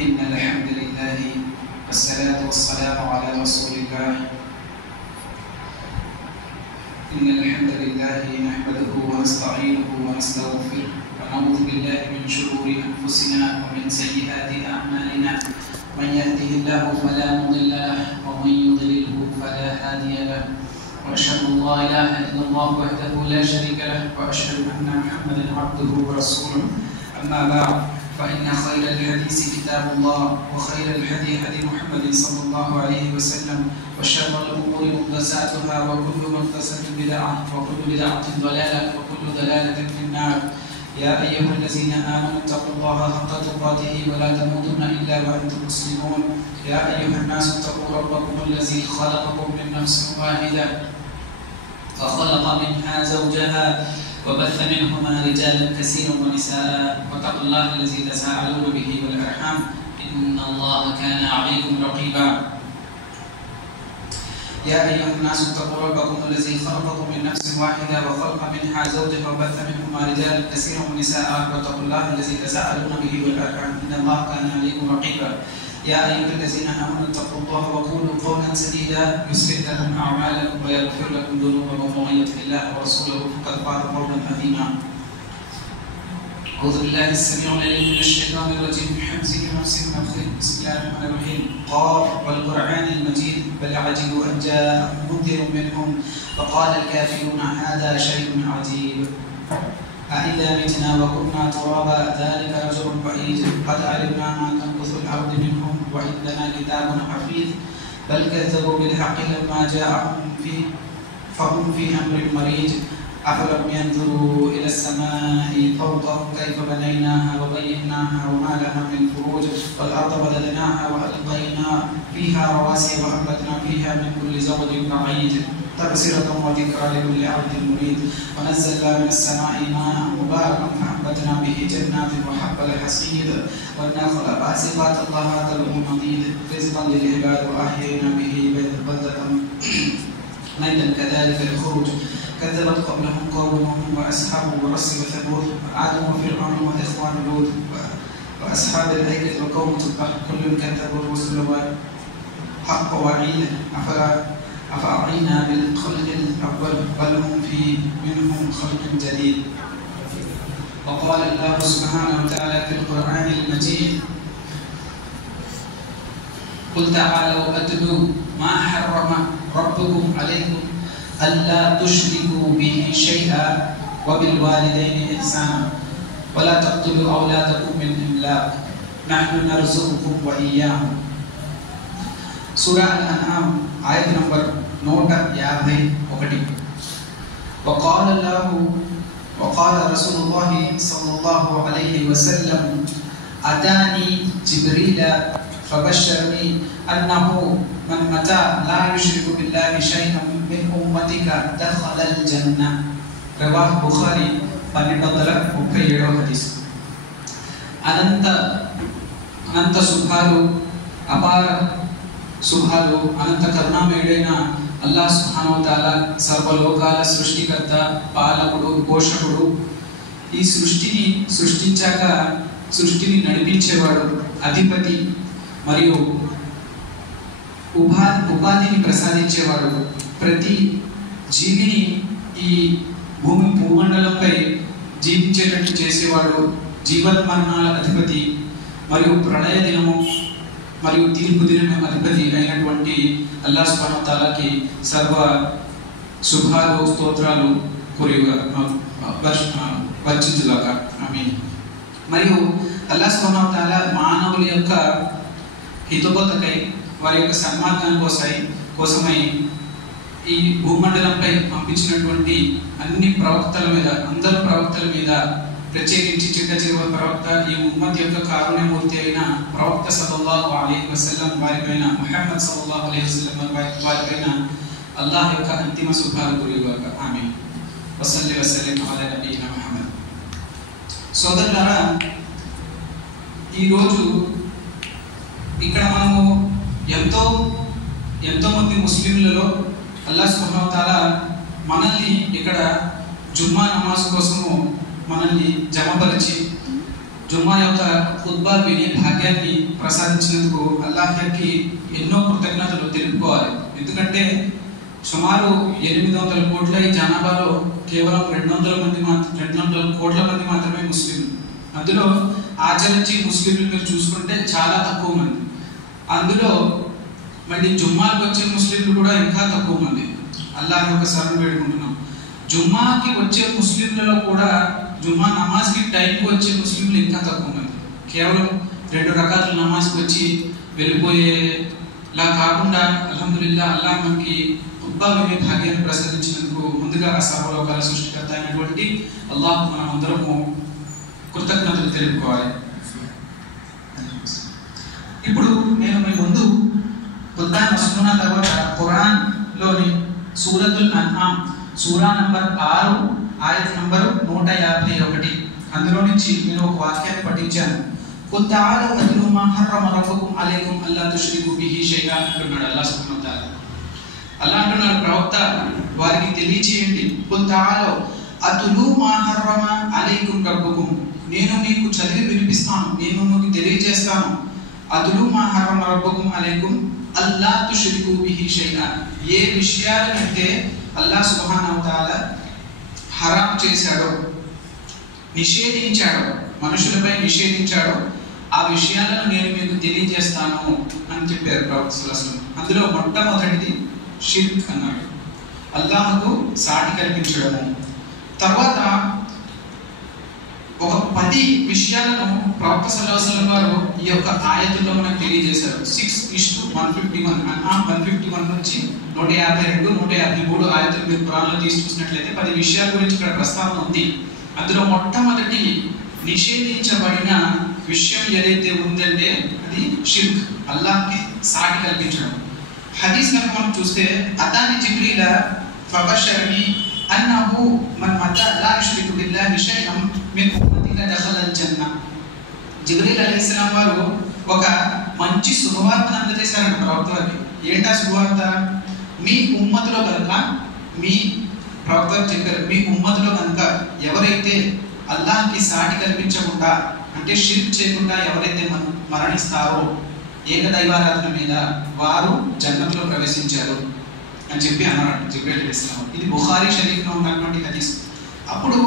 إن الحمد لله والصلاة والسلام على رسول الله. إن الحمد لله نحمده ونستعينه ونستغفره ونعوذ بالله من شرور أنفسنا ومن سيئات أعمالنا. من يهده الله فلا مضل له ومن يضلله فلا هادي له. وأشهد أن لا إله إلا الله وحده لا شريك له وأشهد أن محمدا عبده ورسوله. أما بعد فإن خير الحديث كتاب الله وخير الهدي هدي محمد صلى الله عليه وسلم وشر الأمور محدثاتها وكل محدثة بدعة وكل بدعة ضلالة وكل ضلالة في النار. يا أيها الذين آمنوا اتقوا الله حق تقاته ولا تموتن إلا وأنتم مسلمون. يا أيها الناس اتقوا ربكم الذي خلقكم من نفس واحدة وخلق منها زوجها وبث منهما رجالا كثيرا ونساء واتقوا الله الذي تساءلون به والأرحام إن الله كان عليكم رقيبا. يا أيها الناس اتقوا ربكم الذي خلقكم من نفس واحدة وخلق منها زوجها وبث منهما رجالا كثيرا ونساء واتقوا الله الذي تساءلون به والأرحام إن الله كان عليكم رقيبا. يا أيها الذين آمنوا اتقوا الله وقولوا قولا سديدا يصلح لكم أعمالكم ويغفر لكم ذنوبكم ومن يطع الله ورسوله فقد فاز فوزا عظيما. أعوذ بالله السميع العليم من الشيطان الرجيم من حمزه ونفسه ونفخه. بسم الله الرحمن الرحيم. قاف والقرآن المجيد بل عجبوا أن جاءهم منذر منهم فقال الكافرون هذا شيء عجيب. أإذا متنا وكنا ترابا ذلك رجل بعيد قد علمنا ما تنقص الأرض منهم وعندنا كتاب حفيظ بل كذبوا بالحق لما جاءهم فهم في أمر مريج. أفلم ينظروا إلى السماء فوقهم كيف بنيناها وبيناها وما لها من فروج والأرض مددناها وألقينا فيها رواسي وأنبتنا فيها من كل زوج بعيد تبصرة وذكرى لكل عبد مريد. ونزلنا من السماء ماء مباركا فأنبتنا به جنات وحب الحصيد والنخل باسقات لها طلع نضيد رزقا للعباد وأحيينا به بلدة ميتا كذلك الخروج. كذبت قبلهم قوم نوح وأصحاب الرس وثمود وعاد وفرعون وإخوان لوط وأصحاب الأيكة وقوم تبع كل كذبوا الرسل وحق وعيد. أفأعينا بالخلق الأول بل هم منهم خلق جديد. وقال الله سبحانه وتعالى في القرآن المجيد قل تعالوا أتلوا ما حرم ربكم عليكم ألا تشركوا به شيئا وبالوالدين إحسانا ولا تقتلوا أولادكم من إملاق نحن نرزقكم وإياهم. سورة الأنعام آية نمبر 151. وقال رسول الله صلى الله عليه وسلم أتاني جبريل فبشرني أنه من متى لا يشرك بالله شيئا من أمتك دخل الجنة. رواه بخاري 1237 హదీస్. అనంత శుభాలు అపార శుభాలు అనంత కరుణామయుడైన అల్లాహ్ సుబ్హానహు వ తఆలా సర్వలోకాల సృష్టికర్త పాలకుడు పోషకుడు. ఈ సృష్టిని సృష్టించాక సృష్టిని నడిపించేవాడు అధిపతి మరియు ఉపాధిని ప్రసాదించేవాడు. ప్రతి జీవిని ఈ భూమండలంపై జీవించేటట్టు చేసేవాడు. జీవన్మరణాల అధిపతి మరియు ప్రళయ దినము మరియు తీర్పు దినము అధిపతి అయినటువంటి అల్లాహ్ సుబ్హానహు వ తఆలాకి సర్వ శుభాలు స్తోత్రాలు వర్షించుగాక. ఆమీన్. మరియు అల్లాహ్ సుబ్హానహు వ తఆలా మానవుల యొక్క హితబోధకై వారి యొక్క సన్మార్గం కోసమై ఈ భూమండలంపై పంపించినటువంటి అన్ని ప్రవక్తల మీద అందరు ప్రవక్తల మీద ప్రత్యేకించి చిట్ట ప్రవక్త ఈ ఉమ్మత్ యొక్క కారుణ్యమూర్తి అయిన ప్రవక్త సల్లల్లాహు అలైహి వసల్లం వారిపైన ముహమ్మద్ సల్లల్లాహు అలైహి వసల్లం వారిపైన అల్లాహ్ యొక్క అంతిమ శుభాలు కురియుగాక. ఆమీన్. వసల్లి వసల్లిం అలా నబీనా ముహమ్మద్. సోదరులారా, ఈరోజు ఇక్కడ మనము ఎంతో మంది ముస్లింలలో అల్లాహ్ సుబ్హానహు వ తఆలా మనల్ని ఇక్కడ జుమ్మా నమాజ్ కోసము మనల్ని జమపరిచి జుమ్మా యొక్క ఖుత్బా వినే భాగ్యాన్ని ప్రసాదించినందుకు అల్లాహ్కి ఎన్నో కృతజ్ఞతలు తెలుపుకోవాలి. ఎందుకంటే సుమారు 800 కోట్ల ఈ జనాభాలో కేవలం 200 కోట్ల మంది మాత్రమే ముస్లింలు. అందులో ఆచరించి ముస్లింలు మీరు చూసుకుంటే చాలా తక్కువ మంది. అందులో మళ్ళీ జుమ్మాకి వచ్చే ముస్లింలు కూడా ఇంకా తక్కువ మంది. అల్లాహ్ యొక్క శరణు వేడుకుంటున్నాం. జుమ్మాకి వచ్చే ముస్లింలలో కూడా జుమ్మా నమాజ్కి టైంకి వచ్చే ముస్లింలు ఇంకా తక్కువ మంది. కేవలం 2 రకాల నమాజ్కి వచ్చి వెళ్ళిపోయేలా కాకుండా అల్హమ్దులిల్లా అల్లాహ్ మనకి ఖుత్బా వినే భాగ్యాన్ని ప్రసాదించినందుకు ముందుగా సర్వలోకాల సృష్టికర్త అయినటువంటి అల్లాహ్ మనం అందరము కృతజ్ఞతలు తెలుపుకోవాలి. ఇప్పుడు నేను మీ ముందు ఖుత్బా వస్తున్న తర్వాత ఖురాన్లోని సూరతుల్ అన్ఆమ్ సూరా నంబర్ 6 ఆయత్ నంబర్ 151 అందులో నుంచి నేను ఒక వాక్యాన్ని పఠించాను. ఖుల్ తఆలూ అత్లూ మా హర్రమ రబ్బుకుమ్ అలైకుమ్ అల్లా తుష్రికు బిహి షైఆ అంటున్నాడు అల్లాహ్ సుబ్హానహు వ తఆలా. అల్లాహ్ అంటున్నాడు, ప్రవక్త వారికి తెలియచేయండి, ఖుల్ తఆలూ అత్లూ మా హర్రమ అలైకుమ్ రబ్బుకుమ్, నేను మీకు చదివి వినిపిస్తాను, నేను మీకు తెలియజేస్తాను. అత్లూ మా హర్రమ రబ్బుకుమ్ అలైకుమ్ అల్లా తుష్రికు బిహి షైఆ, ఏ విషయాలంటే అల్లాహ్ సుబ్హానహు వ తఆలా హరాం చేశాడో, నిషేధించాడో, మనుషులపై నిషేధించాడో ఆ విషయాలను నేను మీకు తెలియజేస్తాను అని చెప్పారు ప్రవక్త సల్లల్లాహు అలైహి వసల్లం. అందులో మొట్టమొదటిది షిర్క్ అన్నాడు, అల్లాహకు సాటి కల్పించడము. తర్వాత ఒక 10 విషయాలను ప్రవక్త సల్లల్లాహు అలైహి వసల్లం వారు ఈ యొక్క ఆయతుల్లో మనకు తెలియజేశారు. 6:151 అన్ఆమ్ 151 నుంచి 152, 153 ఆయతులు మీరు ఖురాన్లో తీసి చూసినట్లయితే 10 విషయాల గురించి ఇక్కడ ప్రస్తావన ఉంది. అందులో మొట్టమొదటి నిషేధించబడిన విషయం ఏదైతే ఉందంటే అది షిర్క్, అల్లాహ్కి సాటి కల్పించడం. హదీస్ కనుక మనం చూస్తే అతాని జిబ్రీల ఫబషరని అన్నహు మన్ మతా లా యుష్రికు బిల్లాహి షైఅన్ మిన్ ఉమ్మతిక దఖలల్ జన్న. జిబ్రీల్ అలైహిస్సలాం వారు ఒక మంచి శుభవార్తను అందజేశారంట ప్రవక్త వారికి. ఏంటా శుభవార్త? మీ ఉమ్మతిలో కనుక, మీ ప్రవక్త చెప్పారు, మీ ఉమ్మతిలో కనుక ఎవరైతే అల్లాహ్కి సాటి కల్పించకుండా అంటే షిర్క్ చేయకుండా ఎవరైతే మరణిస్తారో ఏకదైవారాధన మీద వారు జన్నతులో ప్రవేశించారు అని చెప్పి అన్నాడు జిబ్రీల్ అలైహిస్సలాం. ఇది బుఖారీ షరీఫ్లో ఉన్నటువంటి హదీస్. అప్పుడు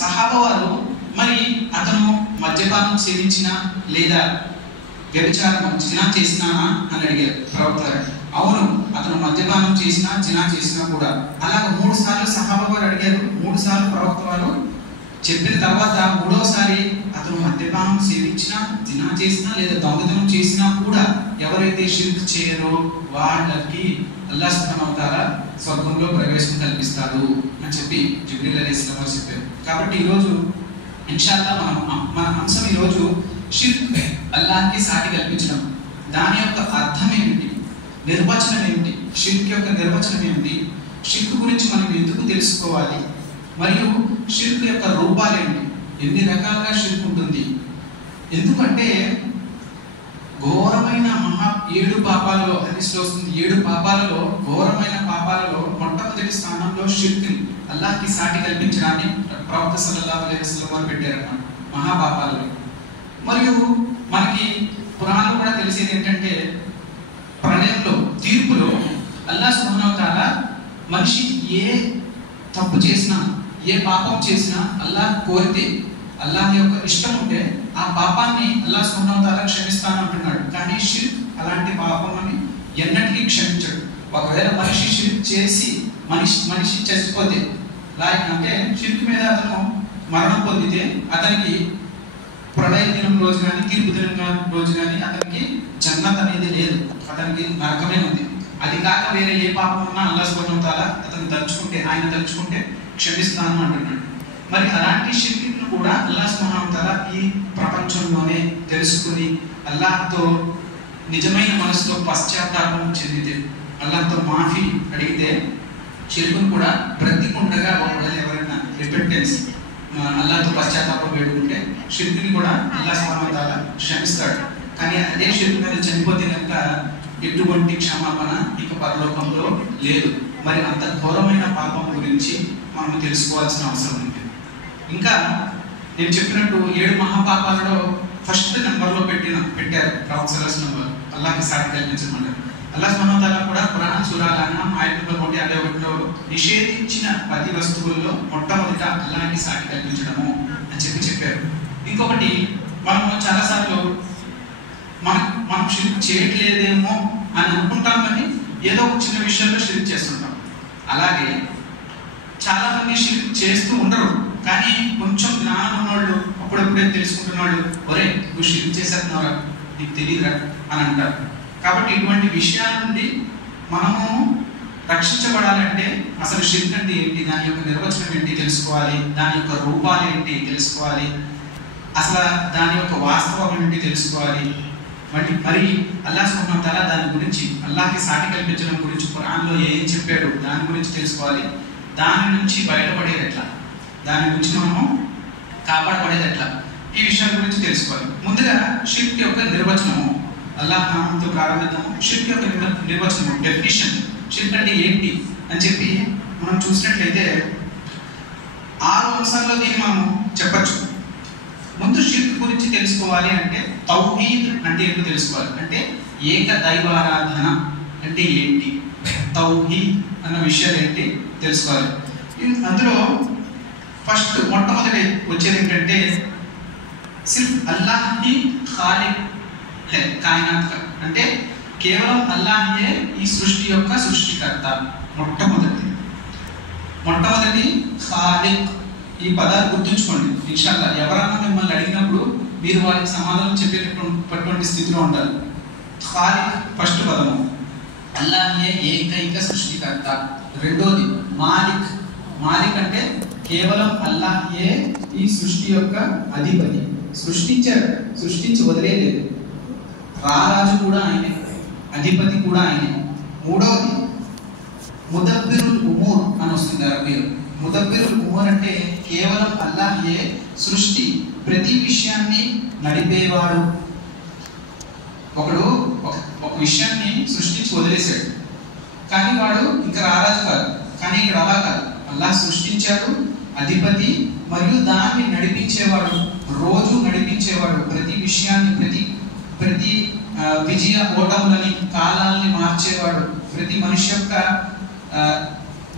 సహాబా వారు, మరి అతను మద్యపానం సేవించినా లేదా వ్యభిచారం జినా చేసినానా అని అడిగారు ప్రవక్త. అవును, అతను మద్యపానం చేసినా జినా చేసినా కూడా. అలాగ 3 సార్లు సహాబా వారు అడిగారు. 3 సార్లు ప్రవక్త వారు చెప్పిన తర్వాత 3వసారి అతను మద్యపానం సేవించినా జినా చేసినా లేదా దొంగతనం చేసినా కూడా ఎవరైతే షిర్క్ చేయరో వాళ్ళకి అల్లాహ్ సుబ్హానహు వ తఆలా స్వర్గంలో ప్రవేశం కల్పిస్తాడు అని చెప్పి జిబ్రీల్ అలైహిస్సలాం వారు చెప్పారు. కాబట్టి ఈరోజు ఇన్షాల్లాహ్ మన అంశం ఈరోజు షిర్క్, అల్లాహ్కి సాటి కల్పించడం. దాని యొక్క అర్థం ఏమిటి, నిర్వచనం ఏమిటి, షిర్క్ యొక్క నిర్వచనం ఏమిటి, షిర్క్ గురించి మనం ఎందుకు తెలుసుకోవాలి, మరియు షిర్క్ యొక్క రూపాలు ఏంటి, ఎన్ని రకాలుగా షిర్క్ ఉంటుంది. ఎందుకంటే ఘోరమైన 7 పాపాలలో హదీస్లో వస్తుంది, 7 పాపాలలో ఘోరమైన పాపాలలో మొట్టమొదటి స్థానంలో షిర్క్, అల్లాహ్కి సాటి కల్పించడాన్ని ప్రవక్త సల్లల్లాహు అలైహి వసల్లం వారు పెట్టారన్నమాట మహాపాపాలలో. మరియు మనకి పురాణం కూడా తెలిసేది ఏంటంటే ప్రళయంలో, తీర్పులో అల్లాహ్ సుబ్హానహు వ తఆలా మనిషి ఏ తప్పు చేసినా ఏ పాపం చేసినా అల్లాహ్ కోరితే, అల్లాహ్ యొక్క ఇష్టం ఉంటే ఆ పాపాన్ని అల్లాహ్ సుబ్హానహు వ తఆలా క్షమిస్తాను అంటున్నాడు. కానీ షిర్క్ అలాంటి పాపాన్ని ఎన్నటికీ క్షమించడు. ఒకవేళ మనిషి షిర్క్ చేసి మనిషి చచ్చిపోతే, అంటే షిర్క్ మీద అతను మరణం పొందితే అతనికి ప్రళయ దినం రోజు కానీ తీర్పు దినం రోజు కానీ అతనికి జన్నత్ అనేది లేదు, అతనికి నరకమే ఉంది. అది కాక వేరే ఏ పాపం ఉన్నా అల్లాహ్ సుబ్హానహు వ తఆలా అతను ఆయన తలుచుకుంటే క్షమిస్తాను అంటున్నాడు. మరి అలాంటి షిర్క్ను కూడా అల్లాహ్ సుబ్హానహు వ తఆలా ఈ ప్రపంచంలోనే తెలుసుకుని అల్లాహ్తో నిజమైన మనసులో పశ్చాత్తాపం చెందితే, అల్లాహ్తో మాఫీ అడిగితే షిర్క్ను కూడా బ్రతికుండగా ఒకవేళ ఎవరైనా రిపెంటెన్స్ అల్లాహ్తో పశ్చాత్తాపం వేడుకుంటే షిర్క్ని కూడా అల్లాహ్ సుబ్హానహు వ తఆలా క్షమిస్తాడు. కానీ అదే షిర్క్ మీద చనిపోతే కనుక ఎటువంటి క్షమాపణ ఇక పరలోకంలో లేదు. మరి అంత ఘోరమైన పాపం గురించి మనం తెలుసుకోవాల్సిన అవసరం ఉంది. ఇంకా నేను చెప్పినట్టు 7 మహాపాపాలలో ఫస్ట్ నెంబర్లో పెట్టారు ప్రవక్త సల్లల్లాహు అల్లాహ్కి సాటి కల్పించమన్నారు. అల్లాహ్ సుబ్హానహు వ తఆలా కూడా ఖురాన్ సూరా అల్-అన్ఆమ్ ఆయత నంబర్ 151లో నిషేధించిన 10 వస్తువుల్లో మొట్టమొదట అల్లాహ్కి సాటి కల్పించడము అని చెప్పారు. ఇంకొకటి, మనము చాలాసార్లు మనం షిర్క్ చేయట్లేదేమో అని అనుకుంటాం, కానీ ఏదో ఒక చిన్న విషయంలో షిర్క్ చేస్తుంటాం. అలాగే చాలా మంది షిర్క్ చేస్తూ ఉండరు, కానీ కొంచెం జ్ఞానం ఉన్నవాళ్ళు, అప్పుడప్పుడే తెలుసుకుంటున్న వాళ్ళు, ఒరే నువ్వు షిర్క్ చేసేస్తున్నారా, నీకు తెలియదురా అని అంటారు. కాబట్టి ఇటువంటి విషయాల నుండి మనము రక్షించబడాలంటే అసలు షిర్క్ అంటే ఏంటి, దాని యొక్క నిర్వచనం ఏంటి తెలుసుకోవాలి, దాని యొక్క రూపాలు ఏంటి తెలుసుకోవాలి, అసలు దాని యొక్క వాస్తవం ఏంటి తెలుసుకోవాలి. మరి అల్లాహ్ సుబ్హానహు వ తఆలా దాని గురించి, అల్లాహ్కి సాటి కల్పించడం గురించి ఖురాన్లో ఏం చెప్పాడు దాని గురించి తెలుసుకోవాలి. దాని నుంచి బయటపడేది ఎట్లా, దాని నుంచి మనము కాపాడబడేది ఎట్లా, ఈ విషయాల గురించి తెలుసుకోవాలి. ముందుగా షిర్క్ యొక్క నిర్వచనము, అల్లాహ్ నామంతో ప్రారంభిద్దాము. షిర్క్ యొక్క నిర్వచనము, డెఫినిషన్, షిర్క్ అంటే ఏంటి అని చెప్పి మనం చూసినట్లయితే 6 అంశాల్లో దీన్ని మనం చెప్పచ్చు. ముందు షిర్క్ గురించి తెలుసుకోవాలి అంటే తౌహీద్ అంటే ఏంటో తెలుసుకోవాలి. అంటే ఏక దైవారాధన అంటే ఏంటి, తౌహీద్ అన్న విషయాలు ఏంటి తెలుసుకోవాలి. అందులో ఫస్ట్ మొట్టమొదటి వచ్చేది ఏంటంటే సిర్ఫ్ అల్లాహ్కి ఖాలిక్ హై కాయనాత్, అంటే కేవలం అల్లాహే ఈ సృష్టి యొక్క సృష్టికర్త. మొట్టమొదటి ఖాలిక్. ఈ పదాలు గుర్తుంచుకోండి ఇన్షాల్లా. ఎవరన్నా మిమ్మల్ని అడిగినప్పుడు మీరు వారికి సమాధానం చెప్పేటటువంటి స్థితిలో ఉండాలి. ఖాలిక్ ఫస్ట్ పదము, అల్లాహే ఏకైక సృష్టికర్త. రెండోది మాలిక్. మాలిక్ అంటే కేవలం అల్లాహే ఈ సృష్టి యొక్క అధిపతి, సృష్టించాడు, సృష్టించి వదిలేదు. రారాజు కూడా ఆయనే, అధిపతి కూడా ఆయనే. మూడవది ముదబ్బిరుల్ ఉమూర్ అని వస్తుంది అరబీలో. ముదబ్బిరుల్ ఉమూర్ అంటే కేవలం అల్లాహే సృష్టి ప్రతి విషయాన్ని నడిపేవాడు. ఒకడు ఒక విషయాన్ని సృష్టించి వదిలేశాడు, కానీ వాడు ఇంకా రారాజు కాదు. కానీ ఇక్కడ అలా కాదు, అల్లాహ్ సృష్టించాడు, అధిపతి, మరియు దాన్ని నడిపించేవాడు, రోజు నడిపించేవాడు. ప్రతి విషయాన్ని, ప్రతి విజయ ఓటములని, కాలాలని మార్చేవాడు. ప్రతి మనిషి యొక్క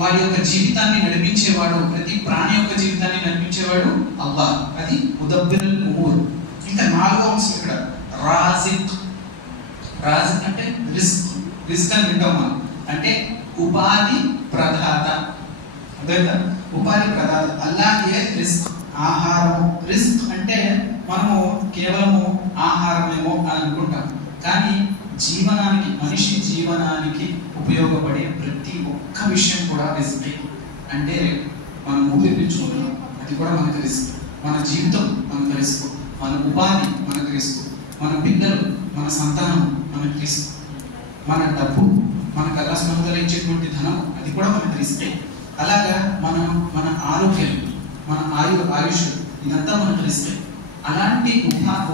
వారి యొక్క జీవితాన్ని నడిపించేవాడు, ప్రతి ప్రాణి యొక్క జీవితాన్ని నడిపించేవాడు అల్లాహ్. అది ముదబ్బిరుల్ ఉమూర్. ఇంకా 4వ అంశం ఇక్కడ రాజిక్. రాజిక్ అంటే రిస్క్. రిస్క్ అని వింటాం మనం, అంటే ఉపాధి ప్రదాత. అర్థమైందా? ఉపాధి ప్రదాత అల్లాహే రిస్క్, ఆహారము. రిస్క్ అంటే మనము కేవలము ఆహారమేమో అని అనుకుంటాం, కానీ జీవనానికి, మనిషి జీవనానికి ఉపయోగపడే ప్రతి ఒక్క విషయం కూడా రిస్క్. అంటే మనం ఊపిరి పీల్చుకుంటున్నాం, అది కూడా మనకు రిస్క్. మన జీవితం మనకు రిస్క్, మన ఉపాధి మనకు రిస్క్, మన పిల్లలు, మన సంతానం మనకు రిస్క్, మన డబ్బు, మనకు అల్లాహ్ ఇచ్చేటువంటి ధనం, అది కూడా మనకు రిస్క్. అలాగా మన ఆరోగ్యం, మన ఆయుష్, ఇదంతా మనకు రిస్క్. అలాంటి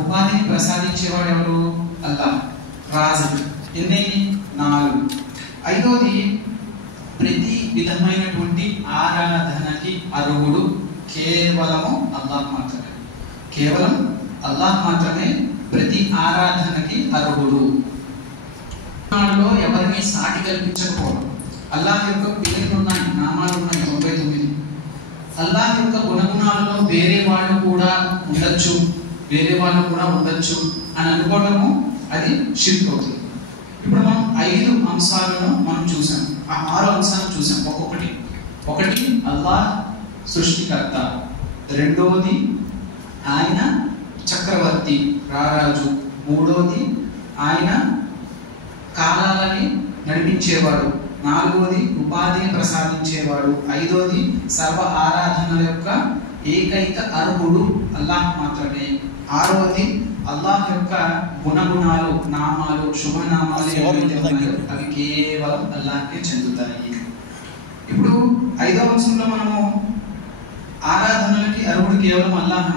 ఉపాధిని ప్రసాదించేవాడు ఎవరు? అల్లాహ్. రాజిక్. ఎన్ని? 4. 5వది ప్రతి విధమైనటువంటి ఆరాధనకి అర్హుడు కేవలము అల్లాహ్ మాత్రమే. కేవలం అల్లాహ్ మాత్రమే ప్రతి ఆరాధనకి అర్హుడు. ఎవరిని సాటి కల్పించకపోవడం. అల్లాహ్ యొక్క పేర్లు ఉన్నాయి, నామాలు ఉన్నాయి 99. అల్లాహ్ యొక్క గుణగుణాలలో వేరే వాళ్ళు కూడా ఉండొచ్చు అని అనుకోవడము అది షిర్క్ అవుతుంది. ఇప్పుడు మనం 5 అంశాలను మనం చూసాం, ఆ 6 అంశాలను చూసాం ఒక్కొక్కటి. ఒకటి అల్లాహ్ సృష్టికర్త, రెండోది ఆయన చక్రవర్తి, రారాజు, మూడోది ఆయన కాలాలని నడిపించేవాడు, 4వది ఉపాధిని ప్రసాదించేవాడు, 5వది సర్వ ఆరాధనల యొక్క ఏకైక అర్హుడు అల్లాహ్ మాత్రమే, 6వది అల్లాహ్ యొక్క గుణగుణాలు, నామాలు, శుభనామాలు అవి కేవలం అల్లాహ్కే చెందుతాయి. ఇప్పుడు 5వ అంశంలో మనము ఆరాధనలకి అర్హుడు కేవలం అల్లాహ్.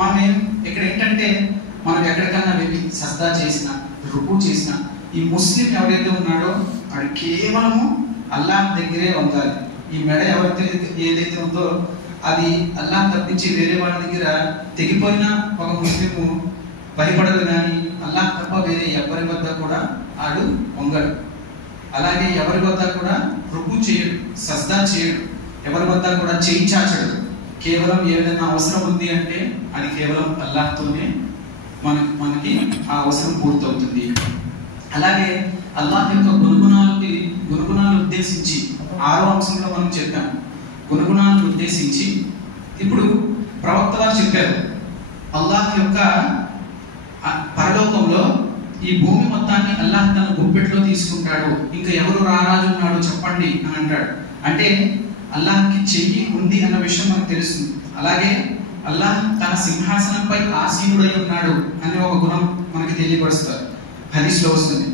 మనం ఇక్కడ ఏంటంటే మనం ఎక్కడికన్నా వెళ్ళి సజ్దా చేసిన, రుకు చేసిన, ఈ ముస్లిం ఎవరైతే ఉన్నాడో వాడు కేవలము అల్లాహ్ దగ్గరే ఉండాలి. ఈ మెడ ఏదైతే ఉందో అది అల్లాహ్ తప్పించి వేరే వాళ్ళ దగ్గర తెగిపోయిన ఒక ముస్లిము భయపడదు, కానీ అల్లాహ్ తప్ప వేరే ఎవరి వద్ద కూడా ఆడు వంగడు. అలాగే ఎవరి వద్ద కూడా రుకు చేయడు, సజ్దా చేయడు, ఎవరి వద్ద కూడా చేయి చాచడు. కేవలం ఏదైనా అవసరం ఉంది అంటే అది కేవలం అల్లాహ్తోనే మనకి ఆ అవసరం పూర్తవుతుంది. అలాగే అల్లాహ్ యొక్క గుణగుణాలు ఉద్దేశించి 6వ అంశంలో మనం చెప్పాం. గుణగుణాలను ఉద్దేశించి ఇప్పుడు ప్రవక్త వారు చెప్పారు, అల్లాహ్ యొక్క పరలోకంలో ఈ భూమి మొత్తాన్ని అల్లాహ్ తన గుప్పెట్లో తీసుకుంటాడు, ఇంకా ఎవరు రారాజు ఉన్నాడు చెప్పండి అని అంటాడు. అంటే అల్లాహ్కి చెయ్యి ఉంది అన్న విషయం మనకు తెలుస్తుంది. అలాగే అల్లాహ్ తన సింహాసనంపై ఆసీనుడై ఉన్నాడు అనే ఒక గుణం మనకి తెలియపరుస్తారు. హదీస్లో వస్తుంది,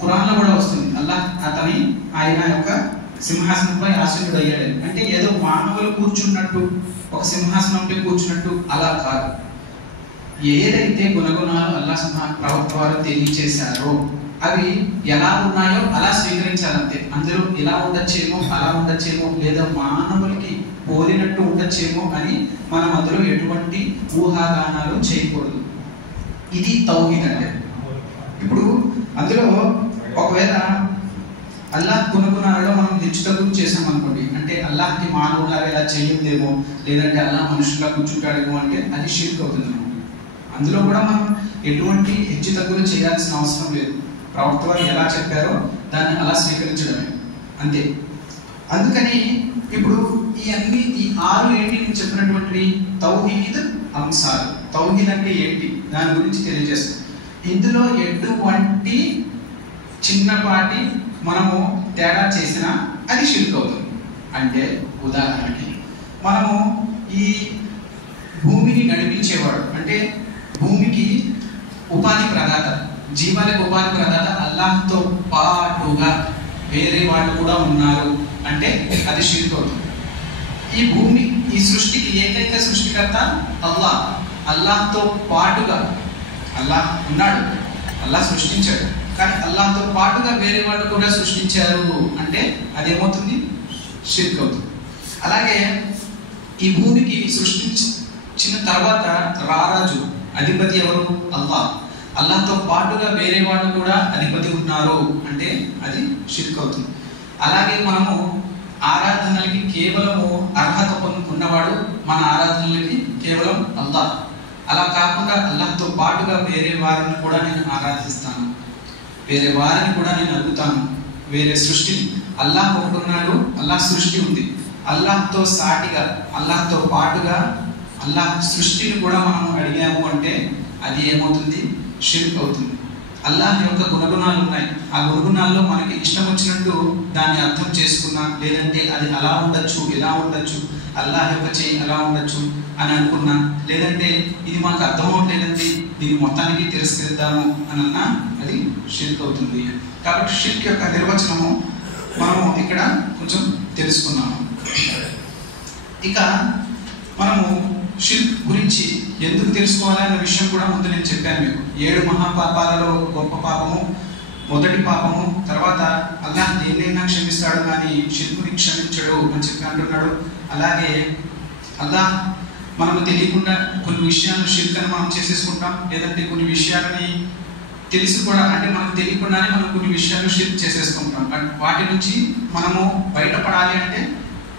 ఖురాన్లో కూడా వస్తుంది. అల్లాహ్ ఆయన యొక్క సింహాసనంపై ఆసీనుడు అయ్యాడు అంటే ఏదో మానవులు కూర్చున్నట్టు, ఒక సింహాసనంపై కూర్చున్నట్టు అలా కాదు. ఏదైతే గుణగుణాలు అల్లాహ్ ప్రవక్త వారు తెలియచేశారో అవి ఎలా ఉన్నాయో అలా స్వీకరించాలంతే. అందులో ఇలా ఉండొచ్చేమో, అలా ఉండొచ్చేమో, లేదా మానవులకి పోలినట్టు ఉండొచ్చేమో అని మనం అందులో ఎటువంటి ఊహాగానాలు చేయకూడదు. ఇది తౌహీద్ అంటే. ఇప్పుడు అందులో ఒకవేళ అల్లాహ్ గుణగుణాలలో మనం హెచ్చుతగ్గులు చేసాం అనుకోండి, అంటే అల్లాహ్కి మానవులాగా ఇలా చేయలేమో, లేదంటే అల్లాహ్ మనుషులా కూర్చుంటాడేమో అంటే అది షిర్క్ అవుతుంది. అందులో కూడా మనం ఎటువంటి హెచ్చుతగ్గులు చేయాల్సిన అవసరం లేదు. ప్రవక్త వారు ఎలా చెప్పారో దాన్ని అలా స్వీకరించడమే అంతే. అందుకని ఇప్పుడు ఈ 6 ఏంటి నేను చెప్పినటువంటి తౌహీద్ అంశాలు. తౌహీద్ అంటే ఏంటి దాని గురించి తెలియజేస్తాం. ఇందులో ఎటువంటి చిన్నపాటి మనము తేడా చేసినా అది షిర్క్ అవుతుంది. అంటే ఉదాహరణకి మనము ఈ భూమిని నడిపించేవాడు, అంటే భూమికి ఉపాధి ప్రదాత, జీవాలకు ఉపాధి ప్రదాత అల్లాహ్తో పాటుగా వేరే వాళ్ళు కూడా ఉన్నారు అంటే అది షిర్క్ అవుతుంది. ఈ సృష్టికి ఏకైక సృష్టికర్త అల్లాహ్. అల్లాహ్తో పాటుగా అల్లాహ్ ఉన్నాడు, అల్లాహ్ సృష్టించాడు, కానీ అల్లాహ్తో పాటుగా వేరే వాళ్ళు కూడా సృష్టించారు అంటే అదేమవుతుంది? షిర్క్ అవుతుంది. అలాగే ఈ భూమికి సృష్టించిన తర్వాత రారాజు, అధిపతి ఎవరు? అల్లాహ్. అల్లాహ్తో పాటుగా వేరే వాళ్ళు కూడా అధిపతి ఉన్నారు అంటే అది షిర్క్ అవుతుంది. అలాగే మనము ఆరాధనలకి కేవలము అర్హత ఉన్నవాడు మన ఆరాధనలకి కేవలం అల్లాహ్. అలా కాకుండా అల్లాహ్తో పాటుగా వేరే వారిని కూడా నేను ఆరాధిస్తాను, వేరే వారిని కూడా నేను అడుగుతాను. వేరే సృష్టిని, అల్లాహ్ ఒకటి ఉన్నాడు, అల్లాహ్ సృష్టి ఉంది. అల్లాహ్తో సాటిగా, అల్లాహ్తో పాటుగా అల్లాహ్ సృష్టిని కూడా మనము అడిగాము అంటే అది ఏమవుతుంది? షిర్క్ అవుతుంది. అల్లాహ్ యొక్క గుణగుణాలు ఉన్నాయి, ఆ గుణగుణాల్లో మనకి ఇష్టం వచ్చినట్టు దాన్ని అర్థం చేసుకున్నా, లేదంటే అది అలా ఉండొచ్చు, ఇలా ఉండొచ్చు, అల్లాహ్ యొక్క చేయి అలా ఉండొచ్చు అని అనుకున్నా, లేదంటే ఇది మాకు అర్థం అవట్లేదండి దీన్ని మొత్తానికి తిరస్కరిద్దాము అని అన్నా అది షిర్క్ అవుతుంది. కాబట్టి షిర్క్ యొక్క నిర్వచనము మనము ఇక్కడ కొంచెం తెలుసుకున్నాము. ఇక మనము షిర్క్ గురించి ఎందుకు తెలుసుకోవాలి అన్న విషయం కూడా ముందు నేను చెప్పాను మీకు. 7 మహాపాపాలలో గొప్ప పాపము మొదటి పాపము. తర్వాత అల్లాహ్ దేన్నైనా క్షమిస్తాడు కానీ షిర్కుని క్షమించడు అని చెప్పి అంటున్నాడు. అలాగే అల్లాహ్ మనకు తెలియకుండా కొన్ని విషయాలను షిర్క్ అని మనం చేసేసుకుంటాం, లేదంటే కొన్ని విషయాలని తెలిసి కూడా, అంటే మనకు తెలియకుండానే మనం కొన్ని విషయాలు షిర్క్ చేసేసుకుంటాం. వాటి నుంచి మనము బయటపడాలి అంటే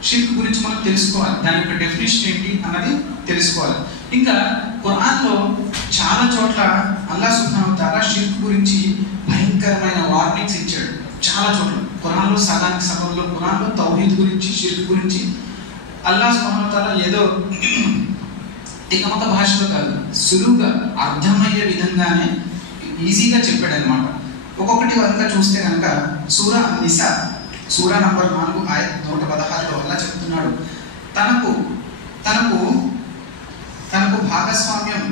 షిర్క్ గురించి మనం తెలుసుకోవాలి, దాని యొక్క డెఫినేషన్ ఏంటి అన్నది తెలుసుకోవాలి. ఇంకా ఖురాన్లో చాలా చోట్ల అల్లాహ్ సుబ్హానహు వ తఆలా షిర్క్ గురించి భయంకరమైన వార్నింగ్స్ ఇచ్చాడు. చాలా చోట్ల ఖురాన్లో సగానికి సగంలో ఖురాన్లో తౌహీద్ గురించి, షిర్క్ గురించి అల్లాహ్ సుబ్హానహు వ తఆలా ఏదో తికమక భాషలో కాదు, సులువుగా అర్థమయ్యే విధంగానే ఈజీగా చెప్పాడు అనమాట. ఒక్కొక్కటి కనుక చూస్తే కనుక సూరా నిసా సూరా నంబర్ 4 ఆయత్ 116లో అలా చెప్తున్నాడు, తనకు భాగస్వామ్యం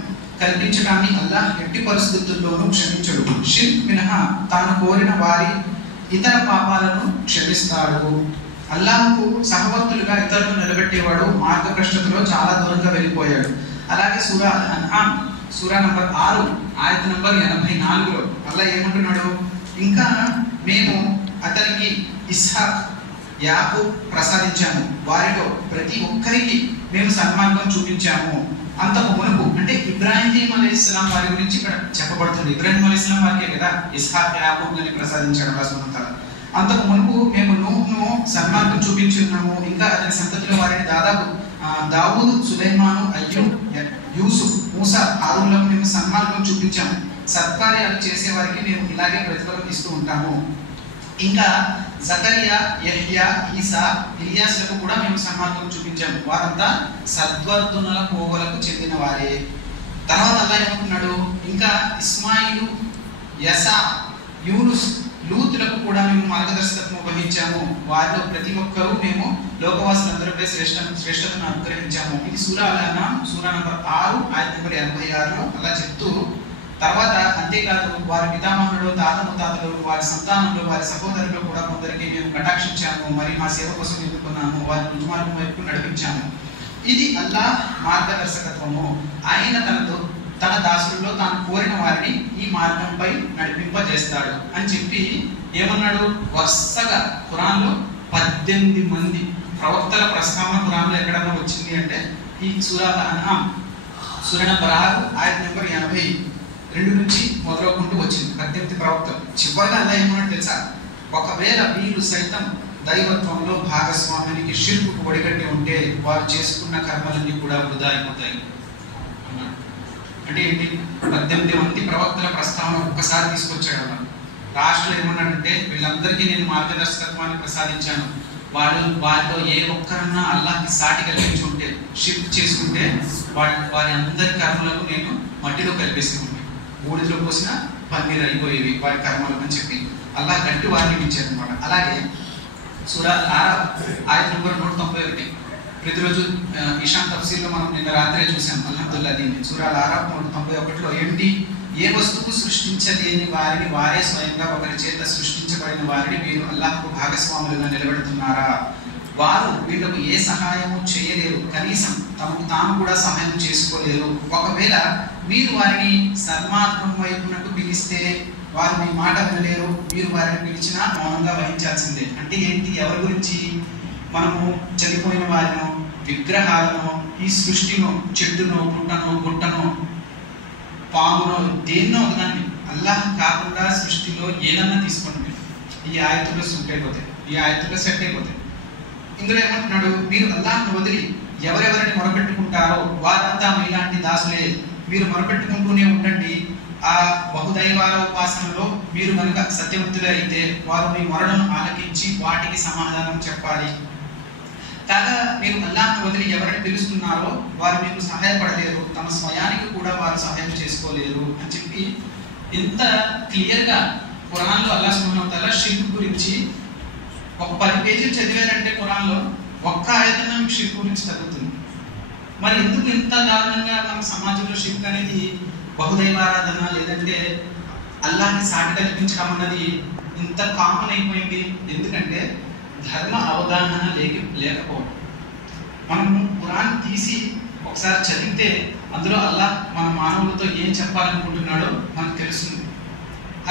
కల్పించడాన్ని అల్లాహ్ ఎట్టి పరిస్థితుల్లోనూ క్షమించడు. షిర్క్ మినహా తాను కోరిన వారి ఇతర పాపాలను క్షమిస్తాడు. అల్లాహ్కు సహవర్తులుగా ఇతరులను నిలబెట్టేవాడు మార్గభ్రష్టతలో చాలా దూరంగా వెళ్ళిపోయాడు. అలాగే సూరా అన్ఆమ్ సూరా నంబర్ 6 ఆయత్ నంబర్ 84లో అల్లాహ్ ఏమంటున్నాడు, ఇంకా మేము అతనికి ఇస్హాక్ యాకూబ్ ప్రసాదించాము, వారిలో ప్రతి ఒక్కరికి మేము సన్మార్గం చూపించాము. అంతకు మునుపు అంటే ఇబ్రాహీం అలైహిస్సలాం వారి గురించి ఇక్కడ చెప్పబడుతుంది. ఇబ్రాహీం అలైహిస్సలాం వారికే కదా ఇస్హాక్ యాకూబ్ని ప్రసాదించాడు అల్లాహ్ సుబ్హానహు వ తఆలా. అంతకు మునుపు మేము నూహ్ను సన్మార్గం చూపించున్నాము. ఇంకా అతని సంతతిలో వారిని దాదాపు దావూదు, సులైమాను, అయ్యూబ్, యూసుఫ్, మూసా, హారూన్లకు మేము సన్మార్గం చూపించాము. సత్కార్యాలు చేసే వారికి మేము ఇలాగే ప్రతిఫలం ఇస్తూ ఉంటాము. ఇంకా జకరియా, యహ్యా, ఈసా, ఇలియాస్లకు కూడా మేము సన్మార్గం చూపించాము. వారంతా సద్వర్ధనుల కోవలకు చెందిన వారే. తర్వాత అల్లాహ్ ఏమంటున్నాడు, ఇంకా ఇస్మాయిలు, యసా, యూనుస్, లూతులకు కూడా మేము మార్గదర్శకత్వం వహించాము. వారిలో ప్రతి ఒక్కరూ మేము లోకవాసులందరిపై శ్రేష్టతను అనుగ్రహించాము. ఇది సూరా అల్-అన్ఆమ్ సూరా నంబర్ 6 ఆయత నంబర్ 86లో అలా చెప్తూ, తర్వాత అంతేకాదు వారి పితామహుడు, తాత ముత్తాతలు, వారి సంతానంలో, వారి సహోదరులు కూడా కొందరికి మేము కటాక్షించాము, మరి మా సేవ కోసం ఎన్నుకున్నాము, వారి రుజుమార్గం వైపు నడిపించాము. ఇది అల్లాహ్ మార్గదర్శకత్వము. ఆయన తన దాసుల్లో తాను కోరిన వారిని ఈ మార్గంపై నడిపింపజేస్తాడు అని చెప్పి ఏమన్నాడు, వరుసగా ఖురాన్లో 18 మంది ప్రవక్తల ప్రస్తావన ఖురాన్లో ఎక్కడన్నా వచ్చింది అంటే ఈ సూరా అల్-అన్ఆమ్ సూరా నంబర్ 6 ఆయత నంబర్ 82 నుంచి మొదలుకుంటూ వచ్చింది. 18 ప్రవక్తలు. చివరిగా అల్లాహ్ ఏమన్నాడు తెలుసా, ఒకవేళ వీళ్ళు సైతం దైవత్వంలో భాగస్వామినికి షిర్కుకు ఒడిగట్టి ఉంటే వారు చేసుకున్న కర్మలన్నీ కూడా వృధా అయిపోతాయి. అంటే ఏంటి, 18 మంది ప్రవక్తల ప్రస్తావన ఒక్కసారి తీసుకొచ్చాడు అన్న. రాష్ట్రంలో ఏమన్నాడంటే వీళ్ళందరికీ నేను మార్గదర్శకత్వాన్ని ప్రసాదించాను. వారిలో ఏ ఒక్కరన్నా అల్లాహ్కి సాటి కల్పించి ఉంటే, షిర్క్ చేసుకుంటే వారి అందరి కర్మలను నేను మట్టిలో కలిపేసి ఉంటే, బూడిదలో పోసిన పన్నీరు అయిపోయేవి వారి కర్మలు అని చెప్పి అల్లాహ్ గట్టి వారిని ఇచ్చారు అనమాట. అలాగే సూరా అల్-అరాఫ్ ఆయత నంబర్ 191 ప్రతిరోజు ఇషాన్ తఫ్సీర్లో మనం నిన్న రాత్రే చూసాం అల్హమ్దుల్లా. దీన్ని సూరా అల్-అరాఫ్ 191లో ఏంటి, ఏ వస్తువు సృష్టించలేని వారిని వారే స్వయంగా ఒకరి చేత సృష్టించబడిన వారిని మీరు అల్లాహ్కు భాగస్వాములుగా నిలబెడుతున్నారా? వారు వీళ్ళకు ఏ సహాయము చేయలేరు, కనీసం తమకు తాము కూడా సహాయం చేసుకోలేరు. ఒకవేళ మీరు వారిని సన్మార్గం వైపునకు పిలిస్తే వారు మీ మాట వినలేరు. మీరు వారిని పిలిచినా మౌనంగా వహించాల్సిందే. అంటే ఏంటి, ఎవరి గురించి? మనము చనిపోయిన వారినో, విగ్రహాలను, ఈ సృష్టినో, చెట్టునో, పుట్టనో, గుట్టనో, పామునో, దేన్నో ఒకదాన్ని అల్లాహ్ కాకుండా సృష్టిలో ఏదన్నా తీసుకోండి, ఈ ఆయతుల్లో సూట్ అయిపోతాయి, ఈ ఆయతుల్లో సెట్ అయిపోతాయి. ఇందులో ఏమంటున్నాడు, మీరు అల్లాహ్ను వదిలి ఎవరెవరిని మొరపెట్టుకుంటారో వారంతా మీలాంటి దాసులే. మీరు మొరపెట్టుకుంటూనే ఉండండి. ఆ బహుదైవాల ఉపాసనలో మీరు కనుక సత్యవంతులే అయితే వారు మీ మొరలను ఆలకించి వాటికి సమాధానం చెప్పాలి. కాగా మీరు అల్లాహ్ను వదిలి ఎవరిని పిలుస్తున్నారో వారు మీకు సహాయపడలేరు, తమ స్వయానికి కూడా వారు సహాయం చేసుకోలేరు అని చెప్పి ఎంత క్లియర్గా ఖురాన్లో అల్లాహ్ సుబ్హానహు వ తఆలా షిర్క్ గురించి ఒక 10 పేజీలు చదివారంటే ఖురాన్లో ఒక్క ఆయతన మీకు షిర్క్ గురించి తగ్గుతుంది. మరి ఎందుకు ఇంత దారుణంగా మన సమాజంలో షిర్క్ అనేది, బహుదైవారాధన లేదంటే అల్లాహ్ని సాటి కల్పించడం అన్నది ఇంత కామన్ అయిపోయింది? ఎందుకంటే ధర్మ అవగాహన లేకపోవడం. మనం ఖురాన్ తీసి ఒకసారి చదివితే అందులో అల్లాహ్ మన మానవులతో ఏం చెప్పాలనుకుంటున్నాడో మనకు తెలుస్తుంది.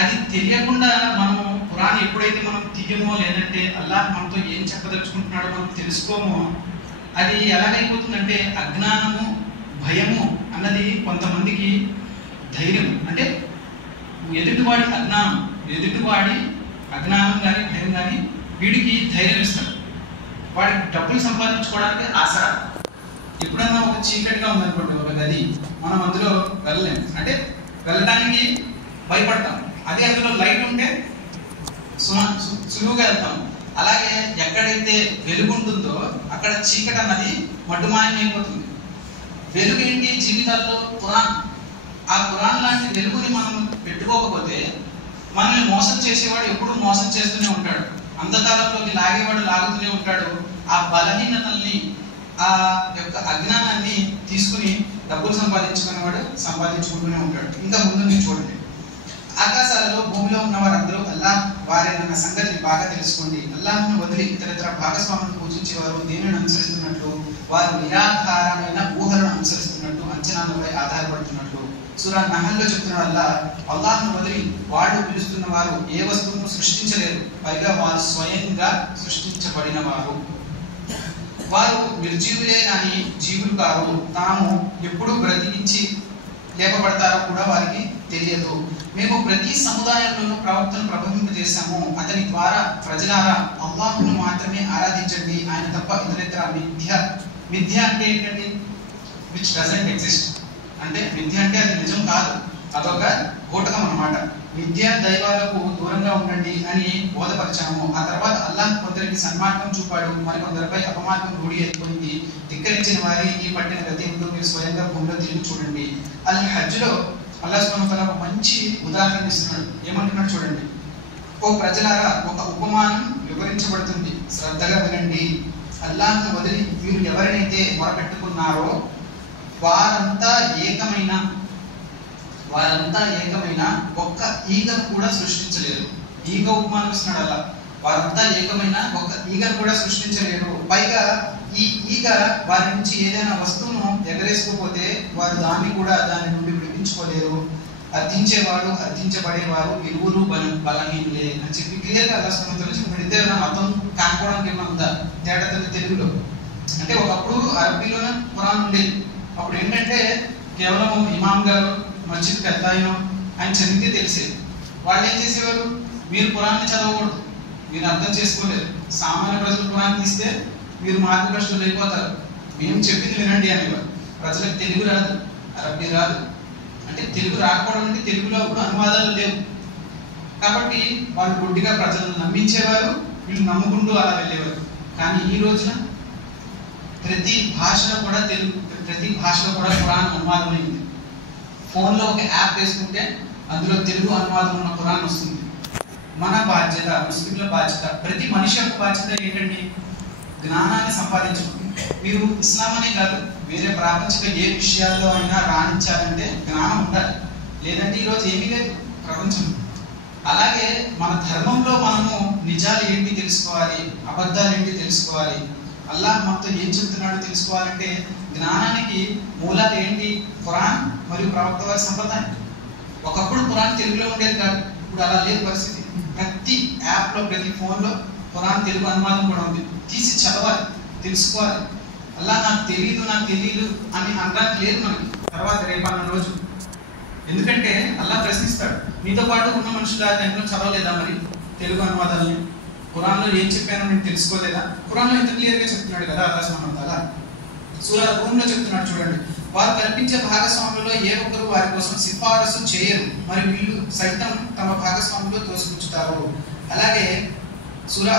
అది తెలియకుండా మనము ఖురాన్ ఎప్పుడైతే మనం తీయమో లేదంటే అల్లాహ్ మనతో ఏం చెప్పదలుచుకుంటున్నాడో మనం తెలుసుకోమో, అది ఎలాగైపోతుందంటే అజ్ఞానము, భయము అన్నది కొంతమందికి ధైర్యం. అంటే ఎదుటివాడి అజ్ఞానం కానీ భయం కానీ వీడికి ధైర్యం ఇస్తాడు. వాడికి డబ్బులు సంపాదించుకోవడానికి ఆసరా. ఎప్పుడన్నా ఒక చీకటిగా ఉందనుకోండి ఒక గది, మనం అందులో వెళ్ళలేము, అంటే వెళ్ళడానికి భయపడతాం. అదే అందులో లైట్ ఉంటే సులువుగా వెళ్తాం. అలాగే ఎక్కడైతే వెలుగు ఉంటుందో అక్కడ చీకటి అన్నది మటుమాయమైపోతుంది. వెలుగు ఏంటి జీవితాల్లో? ఖురాన్. ఆ ఖురాన్ లాంటి వెలుగుని మనం పెట్టుకోకపోతే మనల్ని మోసం చేసేవాడు ఎప్పుడు మోసం చేస్తూనే ఉంటాడు, అంధకారంలోకి లాగేవాడు లాగుతూనే ఉంటాడు. ఆ బలహీనతల్ని, ఆ యొక్క అజ్ఞానాన్ని తీసుకుని డబ్బులు సంపాదించుకునేవాడు సంపాదించుకుంటూనే ఉంటాడు. ఇంకా ముందు నుంచి చూడండి, ఆకాశాలలో భూమిలో ఉన్న వారందరూ అల్లాహ్ వారిన సంగతిని బాగా తెలుసుకోండి. అల్లాహ్ను వదిలి ఇతర భాగస్వాములను పూజించేవారు దేనిని అనుసరిస్తున్నట్లు, వారు నిరాధారమైన ఊహలను అనుసరిస్తున్నట్టు అంచనా యజమానులపై ఆధారపడుతున్నట్లు. సూరా నహల్లో చెప్తున్న వల్ల అల్లాహ్ను వదిలి వాళ్ళు పిలుస్తున్న వారు ఏ వస్తువును సృష్టించలేరు, పైగా వారు స్వయంగా సృష్టించబడిన వారు. వారు నిర్జీవులే కానీ జీవులు కారు. తాము ఎప్పుడు బ్రతికించి లేపబడతారో కూడా వారికి తెలియదు. మేము ప్రతి సముదాయంలోనూ ప్రవక్తను ప్రభవింపజేశాము. అతని ద్వారా ప్రజలారా అల్లాహ్ను మాత్రమే ఆరాధించండి, ఆయన తప్ప ఇతరితర మిథ్య అంటే ఏంటండి? Which doesn't exist. అంటే మిథ్య అంటే అది నిజం కాదు, అదొక కోటకం అన్నమాట. మిథ్య దైవాలకు దూరంగా ఉండండి అని బోధపరిచాము. ఆ తర్వాత అల్లాహ్ కొందరికి సన్మార్గం చూపాడు, మరికొందరిపై అపమార్గం రూఢి ఏర్పడింది. ధిక్కరించిన వారి ఈ పట్టిన గతి ఏమిటో మీరు స్వయంగా భూమిలో తిరిగి చూడండి. అల్ హజ్లో అల్లాహ్ సుబ్హానహు వ తఆలా ఒక మంచి ఉదాహరణ ఇస్తున్నాడు. ఏమంటున్నాడు చూడండి. ఓ ప్రజలారా, ఒక ఉపమానం వివరించబడుతుంది, శ్రద్ధగా వినండి. అల్లాహ్ను వదిలి మీరు ఎవరినైతే మొరపెట్టుకున్నారో వారంతా ఏకమైన ఒక్క ఈగను కూడా సృష్టించలేరు. ఈగ ఉపమానం ఇస్తున్నాడు అల్లా. వారంతా ఏకమైన ఒక్క ఈగను కూడా సృష్టించలేరు. పైగా ఈ ఈగ వారి నుంచి ఏదైనా వస్తువును ఎగరేసుకోపోతే వారు దాన్ని నుండి విడిపించుకోలేరు. అర్థించేవాడు అర్థించబడేవారు ఇరువురు బలహీనులే అని చెప్పి క్లియర్గా అల్లాహ్ సుబ్హానహు వ తఆలా చెప్పాడు. ఇద్దరు అర్థం కాకపోవడానికి ఏమన్నా తేడా తెలుగులో అంటే ఒకప్పుడు అరబీలోనే ఖురాన్ ఉండేది. అప్పుడు ఏంటంటే కేవలం ఇమాం గారు మస్జిద్ పెద్ద ఆయన చదివితే తెలిసేది. వాళ్ళు ఏం చేసేవారు, మీరు ఖురాన్ని చదవకూడదు, మీరు అర్థం చేసుకోలేరు. సామాన్య ప్రజలు ఖురాన్ తీస్తే మీరు మార్గభ్రష్టులు అయిపోతారు, మేము చెప్పింది వినండి అనేవారు. ప్రజలకు తెలుగు రాదు, అరబీ రాదు. అంటే తెలుగు రాకపోవడం అంటే తెలుగులో అప్పుడు అనువాదాలు లేవు కాబట్టి వాళ్ళు గుడ్డిగా ప్రజలను నమ్మించేవారు, వీళ్ళు నమ్ముకుంటూ అలా వెళ్ళేవారు. కానీ ఈ రోజున ప్రతి భాషలో కూడా ఖురాన్ అనువాదం అయింది. ఫోన్లో ఒక యాప్ వేసుకుంటే అందులో తెలుగు అనువాదం ఉన్న ఖురాన్ వస్తుంది. మన బాధ్యత, ముస్లింల బాధ్యత, ప్రతి మనిషి యొక్క బాధ్యత ఏంటండి? జ్ఞానాన్ని సంపాదించడం. మీరు ఇస్లాం అనే కాదు, వేరే ప్రాపంచిక ఏ విషయాల్లో అయినా రాణించాలంటే జ్ఞానం ఉండాలి, లేదంటే ఈరోజు ఏమీ లేదు ప్రపంచం. అలాగే మన ధర్మంలో మనము నిజాలు ఏంటి తెలుసుకోవాలి, అబద్ధాలు ఏంటి తెలుసుకోవాలి, అల్లాహ్ మనతో ఏం చెప్తున్నాడో తెలుసుకోవాలంటే జ్ఞానానికి మూలాలు ఏంటి? ఖురాన్ మరియు ప్రవక్త వారి సంప్రదాయం. ఒకప్పుడు ఖురాన్ తెలుగులో ఉండేది కాదు, ఇప్పుడు అలా లేదు పరిస్థితి. ప్రతి యాప్లో ప్రతి ఫోన్లో ఖురాన్ తెలుగు అనువాదం కూడా ఉంది. తీసి చదవాలి, తెలుసుకోవాలి. అలా నాకు తెలియదు అని అనడానికి లేదు మనకి తర్వాత రేపన్న రోజు. ఎందుకంటే అల్లాహ్ ప్రశ్నిస్తాడు, మీతో పాటు ఉన్న మనుషులు ఆ టైంలో చదవలేదా మరి తెలుగు అనువాదాలని? ఖురాన్లో ఏం చెప్పానో నేను తెలుసుకోలేదా? ఖురాన్లో ఇంత క్లియర్గా చెప్తున్నాడు కదా అల్లాహ్ సుబ్హానహు వ తఆలా. సూరా రూమ్లో చెప్తున్నాడు చూడండి. వారు కల్పించే భాగస్వాములలో ఏ ఒక్కరు వారి కోసం సిఫారసు చేయరు, మరి వీళ్ళు సైతం తమ భాగస్వాములో తోసిపుచ్చుతారు. అలాగే సూరా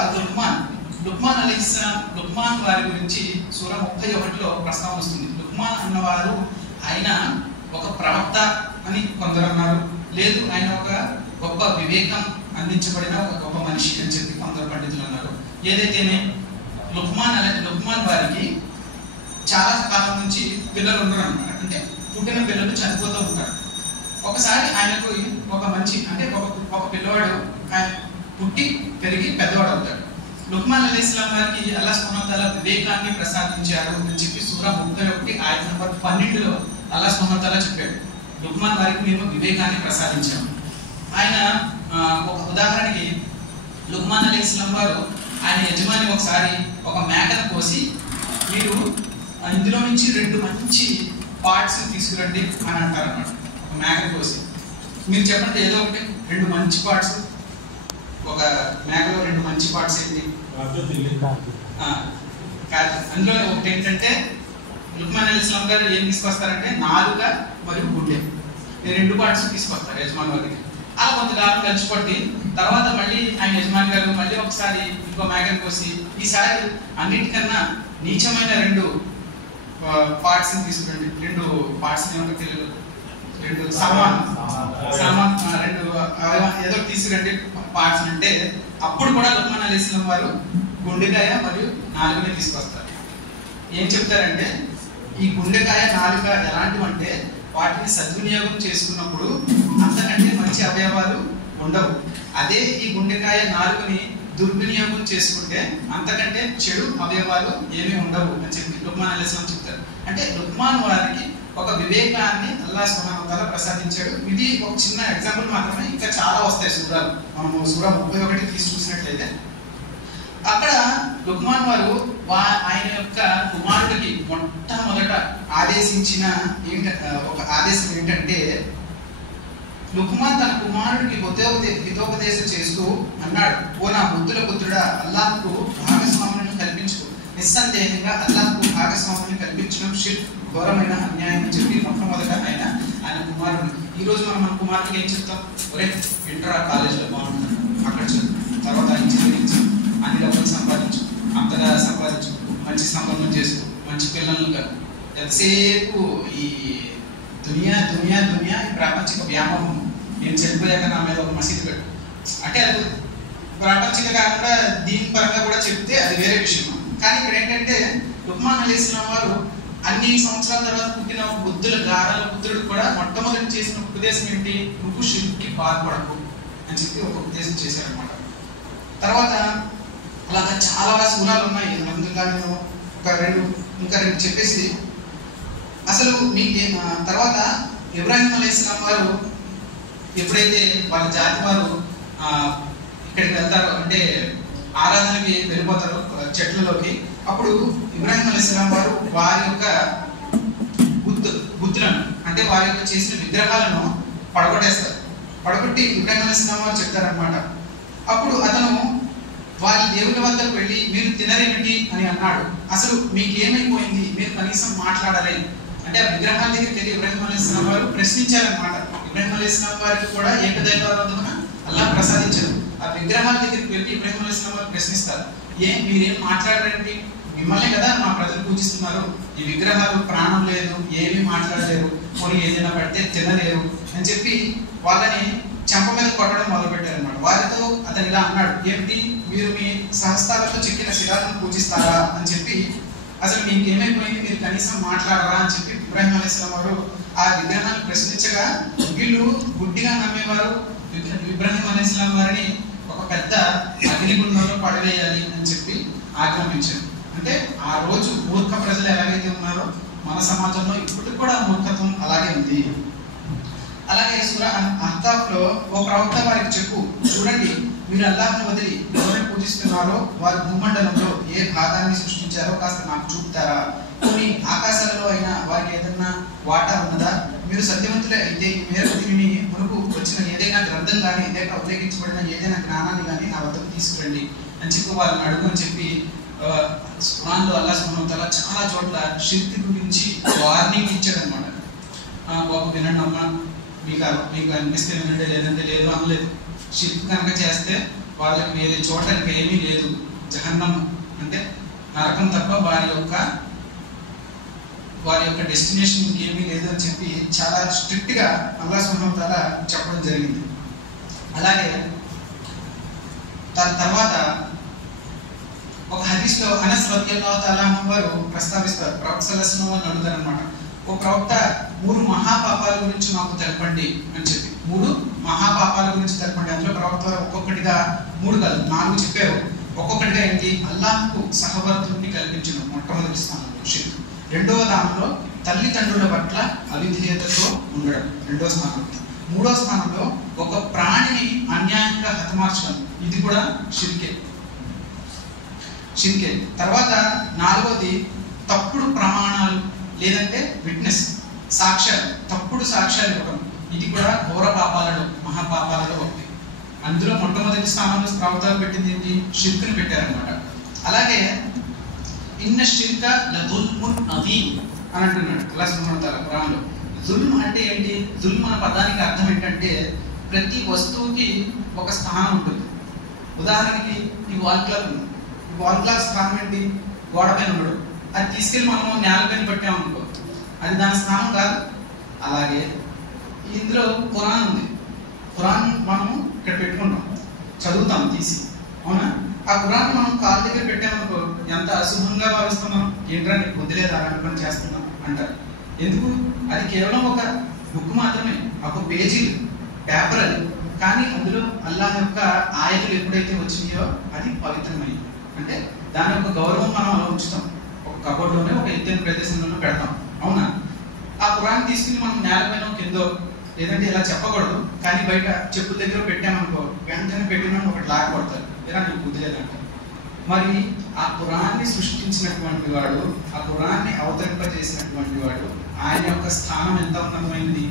లుక్మాన్ అలైహిస్సలాం, లుక్మాన్ వారి గురించి సూరా 31లో ప్రస్తావన వస్తుంది. లుక్మాన్ అన్నవారు ఆయన ఒక ప్రవక్త అని కొందరు అన్నారు, లేదు ఆయన ఒక గొప్ప వివేకం అందించబడిన ఒక గొప్ప మనిషి అని చెప్పి కొందరు పండితులు అన్నారు. ఏదైతేనే లుక్మాన్ వారికి చాలా కాలం నుంచి పిల్లలు ఉండరు అన్నమాట. అంటే పుట్టిన పిల్లలు చనిపోతూ ఉంటారు. ఒకసారి ఆయనకు ఒక మంచి అంటే ఒక పిల్లవాడు ఆయన పుట్టి పెరిగి పెద్దవాడు అవుతాడు. లుక్మాన్ అలైహిస్సలాం వారికి అల్లాహ్ సుబ్హానహు వ తఆలా వివేకాన్ని ప్రసాదించారు అని చెప్పి సూరా 31 ఆయత నంబర్ 12లో అల్లాహ్ సుబ్హానహు వ తఆలా చెప్పాడు, లుక్మాన్ వారికి మేము వివేకాన్ని ప్రసాదించాము. ఆయన ఒక ఉదాహరణకి లుక్మాన్ అలైహిస్సలాం వారు ఆయన యజమాని ఒకసారి ఒక మేకను కోసి, మీరు ఇందులో నుంచి 2 మంచి పార్ట్స్ తీసుకురండి అని అంటారు అన్నమాట. ఒక మేకను కోసి మీరు చెప్పండి ఏదో ఒకటి 2 మంచి పార్ట్స్. ఒక మేకలో 2 మంచి పార్ట్స్ ఏంటి? అందులో ఒకటి ఏంటంటే లుక్మాన్ అలైహిస్సలాం గారు ఏం తీసుకొస్తారంటే నాలుక మరియు గుండె, ఈ 2 పార్ట్స్ తీసుకొస్తారు యజమాని వారికి. అలా కొంతకాలం కలిసిపట్టి తర్వాత మళ్ళీ ఆయన యజమాని గారు మళ్ళీ ఒకసారి ఇంకో మేకను కోసి, ఈసారి అన్నిటికన్నా నీచమైన 2 పార్ట్స్ తీసుకురండి. 2 పార్ట్స్ ఏమంటారు, 2 సామాన్ 2 ఏదో తీసుకురండి పార్ట్స్ అంటే, అప్పుడు కూడా లుక్మాన్ అలైహిస్సలాం వారు గుండెకాయ మరియు నాలుకని తీసుకొస్తారు. ఏం చెప్తారంటే ఈ గుండెకాయ నాలుక ఎలాంటివంటే వాటిని సద్వినియోగం చేసుకున్నప్పుడు అంతకంటే మంచి అవయవాలు ఉండవు. అదే ఈ గుండెకాయ నాలుకని దుర్వినియోగం చేసుకుంటే అంతకంటే చెడు అవయవాలు ఏమీ ఉండవు అని చెప్పి లుక్మాన్ అలైహిస్సలాం చెప్తారు. అంటే లుక్మాన్ వారికి ఒక వివేకాన్ని అల్లాహ్ సుబ్హానహు వ తఆలా ప్రసాదించాడు. ఇది ఒక చిన్న ఎగ్జాంపుల్ మాత్రమే, ఇంకా చాలా వస్తాయి సూరాలు. మనము సూరా 31 తీసి చూసినట్లయితే అక్కడ లుక్మాన్ వారు ఆయన యొక్క కుమారుడికి మొట్టమొదట ఆదేశించిన ఒక ఆదేశం ఏంటంటే, లుక్మాన్ తన కుమారుడికి హితోపదేశం చేస్తూ అన్నాడు, ఓ నా బుద్ధుల పుత్రుడా, అల్లాహ్కు భాగస్వాములను కల్పించుకో. నిస్సందేహంగా అల్లాహ్కు భాగస్వాములను కల్పించడం షిర్క్, ఘోరమైన అన్యాయం అని చెప్పి మొట్టమొదట ఆయన కుమారుడు. ఈ రోజు మన కుమారుడికి ఏం చెప్తాం? ఒరే ఇంటర్ కాలేజీలో బాగుంటుంది, అక్కడ చదువు, తర్వాత ఇంజనీరింగ్ చదువు, అన్ని డబ్బులు సంపాదించు, అంతగా సంపాదించు, మంచి సంబంధం చేసుకో, మంచి పిల్లలను కాదు. ఎంతసేపు ఈ దునియా దునియా దునియా ఈ ప్రాపంచిక వ్యామోహం. నేను చనిపోయాక నా మీద ఒక మసీదు కట్టు అంటే అది ప్రాపంచిక కాకుండా దీని పరంగా కూడా చెప్తే అది వేరే విషయం. కానీ ఇక్కడ ఏంటంటే లుక్మాన్ అలైహిస్సలాం వారు అన్ని సంవత్సరాల తర్వాత పుట్టిన గారాల పుత్రుడు కూడా మొట్టమొదటి చేసిన ఉపదేశం ఏంటి? నువ్వు షిర్క్కి పాల్పడకు అని చెప్పి ఒక ఉపదేశం చేశారనమాట. తర్వాత అలాగా చాలా సూరాలు ఉన్నాయి. అందులో నేను ఇంకా రెండు చెప్పేసి అసలు మీకు తర్వాత ఇబ్రాహీం అలైహిస్సలాం వారు ఎప్పుడైతే వాళ్ళ జాతి వారు ఇక్కడికి వెళ్తారో అంటే ఆరాధనకి వెళ్ళిపోతారు చెట్లలోకి, అప్పుడు ఇబ్రాహీం అలైహిస్సలాం వారు వారి యొక్క బుద్ధులను అంటే వారి యొక్క చేసిన విగ్రహాలను పడగొట్టేస్తారు. పడగొట్టి ఇబ్రాహీం అలైహిస్సలాం వారు చెప్తారనమాట. అప్పుడు అతను వారి దేవుని వద్దకు వెళ్ళి మీరు తినరేమిటి అని అన్నాడు. అసలు మీకేమైపోయింది, మీరు కనీసం మాట్లాడలేదు అంటే ఆ విగ్రహాల దగ్గరికి వెళ్ళి ఇబ్రాహీం అలైహిస్సలాం వారు ప్రశ్నించారనమాట. ఇబ్రాహీం అలైహిస్సలాం వారికి కూడా ఏకదైవారాధన అల్లాహ్ ప్రసాదించారు. ఆ విగ్రహాల దగ్గరికి వెళ్ళి ఇబ్రాహీం అలైహిస్సలాం వారు ప్రశ్నిస్తారు, మీరేం మాట్లాడరండి, మిమ్మల్ని కదా మా ప్రజలు పూజిస్తున్నారు, ఈ విగ్రహాలు ప్రాణం లేదు, ఏమీ మాట్లాడలేరు, కొన్ని ఏదైనా పడితే తినలేరు అని చెప్పి వాళ్ళని చెంప మీద కొట్టడం మొదలుపెట్టారు అనమాట. వారితో అతను ఇలా అన్నాడు, ఏమిటి మీరు మీ సహస్తాలతో చెక్కిన శిలాలను పూజిస్తారా అని చెప్పి, అసలు మీకు ఏమైపోయింది, మీరు కనీసం మాట్లాడరా అని చెప్పి ఇబ్రాహీం అలైహిస్సలాం వారు ఆ విగ్రహాన్ని ప్రశ్నించగా వీళ్ళు గుడ్డిగా నమ్మేవారు ఇబ్రాహీం అలైహిస్సలాం వారిని ఒక పెద్ద అగ్నిగుండంలో పడవేయాలి అని చెప్పి ఆజ్ఞాపించారు. అంటే ఆ రోజు మూర్ఖ ప్రజలు ఎలాగైతే ఉన్నారో మన సమాజంలో ఇప్పటికి కూడా మూర్ఖత్వం అలాగే ఉంది. అలాగే సూరా అహ్కాఫ్ లో ఓ ప్రవక్త వారికి చెప్పు, చూడండి మీరు అల్లాహ్ను వదిలి ఎవరిని పూజిస్తున్నారో వారి భూమండలంలో ఏ భాగాన్ని సృష్టించారో కాస్త నాకు చూపుతారా? కొన్ని ఆకాశాలలో అయినా వారికి ఏదైనా వాటా ఉన్నదా? మీరు సత్యవంతులే అయితే ఈ మేరకు దీనిని మునుపు వచ్చిన ఏదైనా గ్రంథం కానీ లేక ఉల్లేఖించబడిన ఏదైనా జ్ఞానాన్ని కానీ నా వద్దకు తీసుకురండి అని చెప్పి వాళ్ళని అడుగు అని చెప్పి ఖురాన్లో అల్లాహ్ సుబ్హానహు వ తఆలా చాలా చోట్ల షిర్క్ గురించి వార్నింగ్ ఇచ్చాడు అనమాట. బాబు వినండి అమ్మా, మీకు అనిపిస్తే వినండి, లేదంటే లేదు అనలేదు. షిర్క్ కనుక చేస్తే వాళ్ళకి వేరే చోట ఏమీ లేదు, జహన్నం అంటే నరకం తప్ప వారి యొక్క డెస్టినేషన్ ఇంకేమీ లేదు అని చెప్పి చాలా స్ట్రిక్ట్ గా అల్లాహ్ సుబ్హానహు వ తఆలా చెప్పడం జరిగింది. అలాగే దాని తర్వాత ఒక హదీస్ లో అనస్ రలియల్లాహు తఆలా అన్హు వారు ప్రస్తావిస్తారు, ప్రవక్త సల్లల్లాహు అలైహి వసల్లం అడుగుతారన్నమాట, ఓ ప్రవక్త 3 మహాపాపాల గురించి మాకు తెలపండి అని చెప్పి. 3 మహాపాపాల గురించి తెలపండి. అందులో ప్రవక్త వారు ఒక్కొక్కటిగా 3 కాదు 4 చెప్పారు. ఒక్కొక్కటిగా ఏంటి? అల్లాహ్కు సహవర్తుడిని కల్పించడం మొట్టమొదటి స్థానంలో షిర్క్. రెండవ దానిలో తల్లిదండ్రుల పట్ల అవిధేయతతో ఉండడం రెండవ స్థానంలో. మూడవ స్థానంలో ఒక ప్రాణిని అన్యాయంగా హతమార్చడం, ఇది కూడా షిర్కే. తర్వాత 4వది తప్పుడు ప్రమాణాలు లేదంటే విట్నెస్, సాక్ష్యాలు, తప్పుడు సాక్ష్యాలు ఇవ్వడం, ఇది కూడా ఘోర పాపాలలో మహాపాపాలలో ఒకటి. అందులో మొట్టమొదటి స్థానంలో ప్రవక్తలు పెట్టింది ఏంటి? షిర్క్ని పెట్టారనమాట. అలాగే ఇన్న షిర్క లజుల్మున్ అదీమ్ అని అంటున్నాడు అల్లాహ్ సుబ్హానహు వ తఆలా ఖురాన్లో. జుల్మ్ అంటే ఏంటి? జుల్మ్ అనే పదానికి అర్థం ఏంటంటే ప్రతి వస్తువుకి ఒక స్థానం ఉంటుంది. ఉదాహరణకి ఈ వాల్ క్లాక్ ఉంది, ఈ వాల్ క్లాక్ స్థానం ఏంటి? గోడ పైన ఉన్నాడు, అది తీసుకెళ్ళి మనం నేల పైన పెట్టామనుకో, అది దాని స్థానం కాదు. అలాగే ఇందులో ఖురాన్ ఉంది, ఖురాన్ మనము ఇక్కడ పెట్టుకుంటాం, చదువుతాం తీసి, అవునా? ఆ ఖురాన్ మనం కాళ్ళ దగ్గర పెట్టామనుకో ఎంత అశుభంగా భావిస్తాం మనం. ఏంట్రా నీకు వదిలేదు అలాంటి పని చేస్తున్నాం అంటారు. ఎందుకు? అది కేవలం ఒక బుక్ మాత్రమే, ఒక పేజీ పేపర్ అది. కానీ అందులో అల్లాహ్ యొక్క ఆయతులు ఎప్పుడైతే వచ్చినాయో అది పవిత్రమైంది. అంటే దాని యొక్క గౌరవం మనం అలా ఉంచుతాం, ఒక కబోర్డ్లోనే ఒక ఎత్తైన ప్రదేశంలోనే పెడతాం, అవునా? ఆ ఖురాన్ తీసుకుని మనం నేలపైన కిందో లేదంటే ఇలా చెప్పకూడదు, కానీ బయట చెప్పుల దగ్గర పెట్టామనుకో వెంటనే పెట్టిన ఒకటి లాగా పడతారు, ఇలా నీకు బుద్ధి లేదంట. మరి ఆ ఖురాన్ని సృష్టించినటువంటి వాడు, ఆ ఖురాన్ని అవతరింపజేసినటువంటి వాడు, ఆయన యొక్క స్థానం ఎంత ఉన్నతమైనది,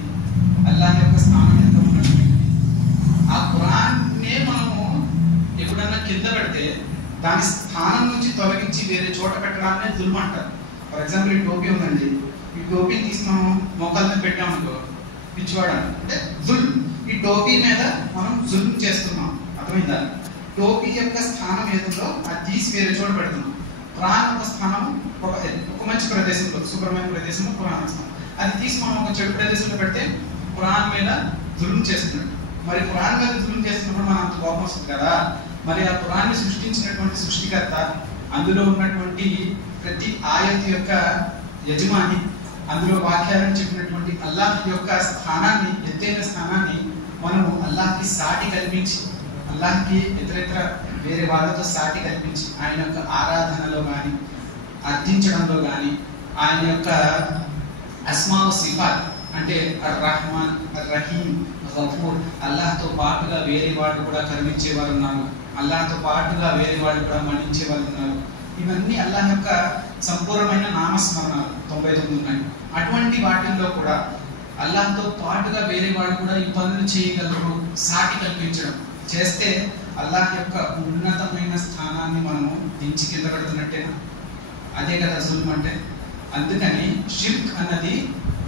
అల్లాహ్ యొక్క స్థానం ఎంత ఉన్నతమైనది. ఆ ఖురాన్నే మనము ఎప్పుడన్నా కింద పెడితే దాని స్థానం నుంచి తొలగించి వేరే చోట పెట్టడాన్ని జుల్మ్ అంటారు. ఫర్ ఎగ్జాంపుల్ ఈ టోపీ ఉందండి, ఈ టోపీని తీసి మనం మొక్కల మీద పెట్టామనుకో పిచ్చివాడు అంటే జుల్మ్. ఈ టోపీ మీద మనం జుల్మ్ చేస్తున్నాం, అర్థమైందా? టోపీ యొక్క స్థానం ఏదో అది తీసి వేరే చోట పెడుతున్నాం. ఖురాన్ యొక్క స్థానం ఒక మంచి ప్రదేశంలో, శుభ్రమైన ప్రదేశంలో ఖురాన్ స్థానం, అది తీసి మనం ఒక చెడు ప్రదేశంలో పెడితే ఖురాన్ మీద జుల్మ్ చేస్తున్నాడు. మరి ఖురాన్ మీద జుల్మ్ చేస్తున్నప్పుడు మనం అంత కోపం వస్తుంది కదా. మరి ఆ ఖురాన్ని సృష్టించినటువంటి సృష్టికర్త, అందులో ఉన్నటువంటి ప్రతి ఆయత్ యొక్క యజమాని, అందులో వాక్యాలను చెప్పినటువంటి అల్లాహ్ యొక్క స్థానాన్ని, ఎత్తైన స్థానాన్ని మనము అల్లాహ్కి సాటి కల్పించి, అల్లాహ్కి ఇతర వేరే వాళ్ళతో సాటి కల్పించి ఆయన యొక్క ఆరాధనలో కానీ అర్థించడంలో కానీ ఆయన యొక్క అస్మా సిఫాత్ అంటే అర్ రహమాన్, అర్ రహీం, గఫూర్, అల్లాహ్తో పాటుగా వేరే వాళ్ళు కూడా కరుణించే వారు ఉన్నారు, అల్లాహ్తో పాటుగా వేరే వాళ్ళు కూడా మన్నించే వాళ్ళు ఉన్నారు. ఇవన్నీ అల్లాహ్ యొక్క సంపూర్ణమైన నామస్మరణాలు 99 ఉన్నాయి. అటువంటి వాటిల్లో కూడా అల్లాహ్తో పాటుగా వేరే వాళ్ళు కూడా ఈ పనులు చేయగలరు, సాటి కల్పించడం చేస్తే అల్లాహ్ యొక్క ఉన్నతమైన స్థానాన్ని మనము దించి కింద పెడుతున్నట్టేనా? అదే కదా జుల్మ్ అంటే. అందుకని షిర్క్ అన్నది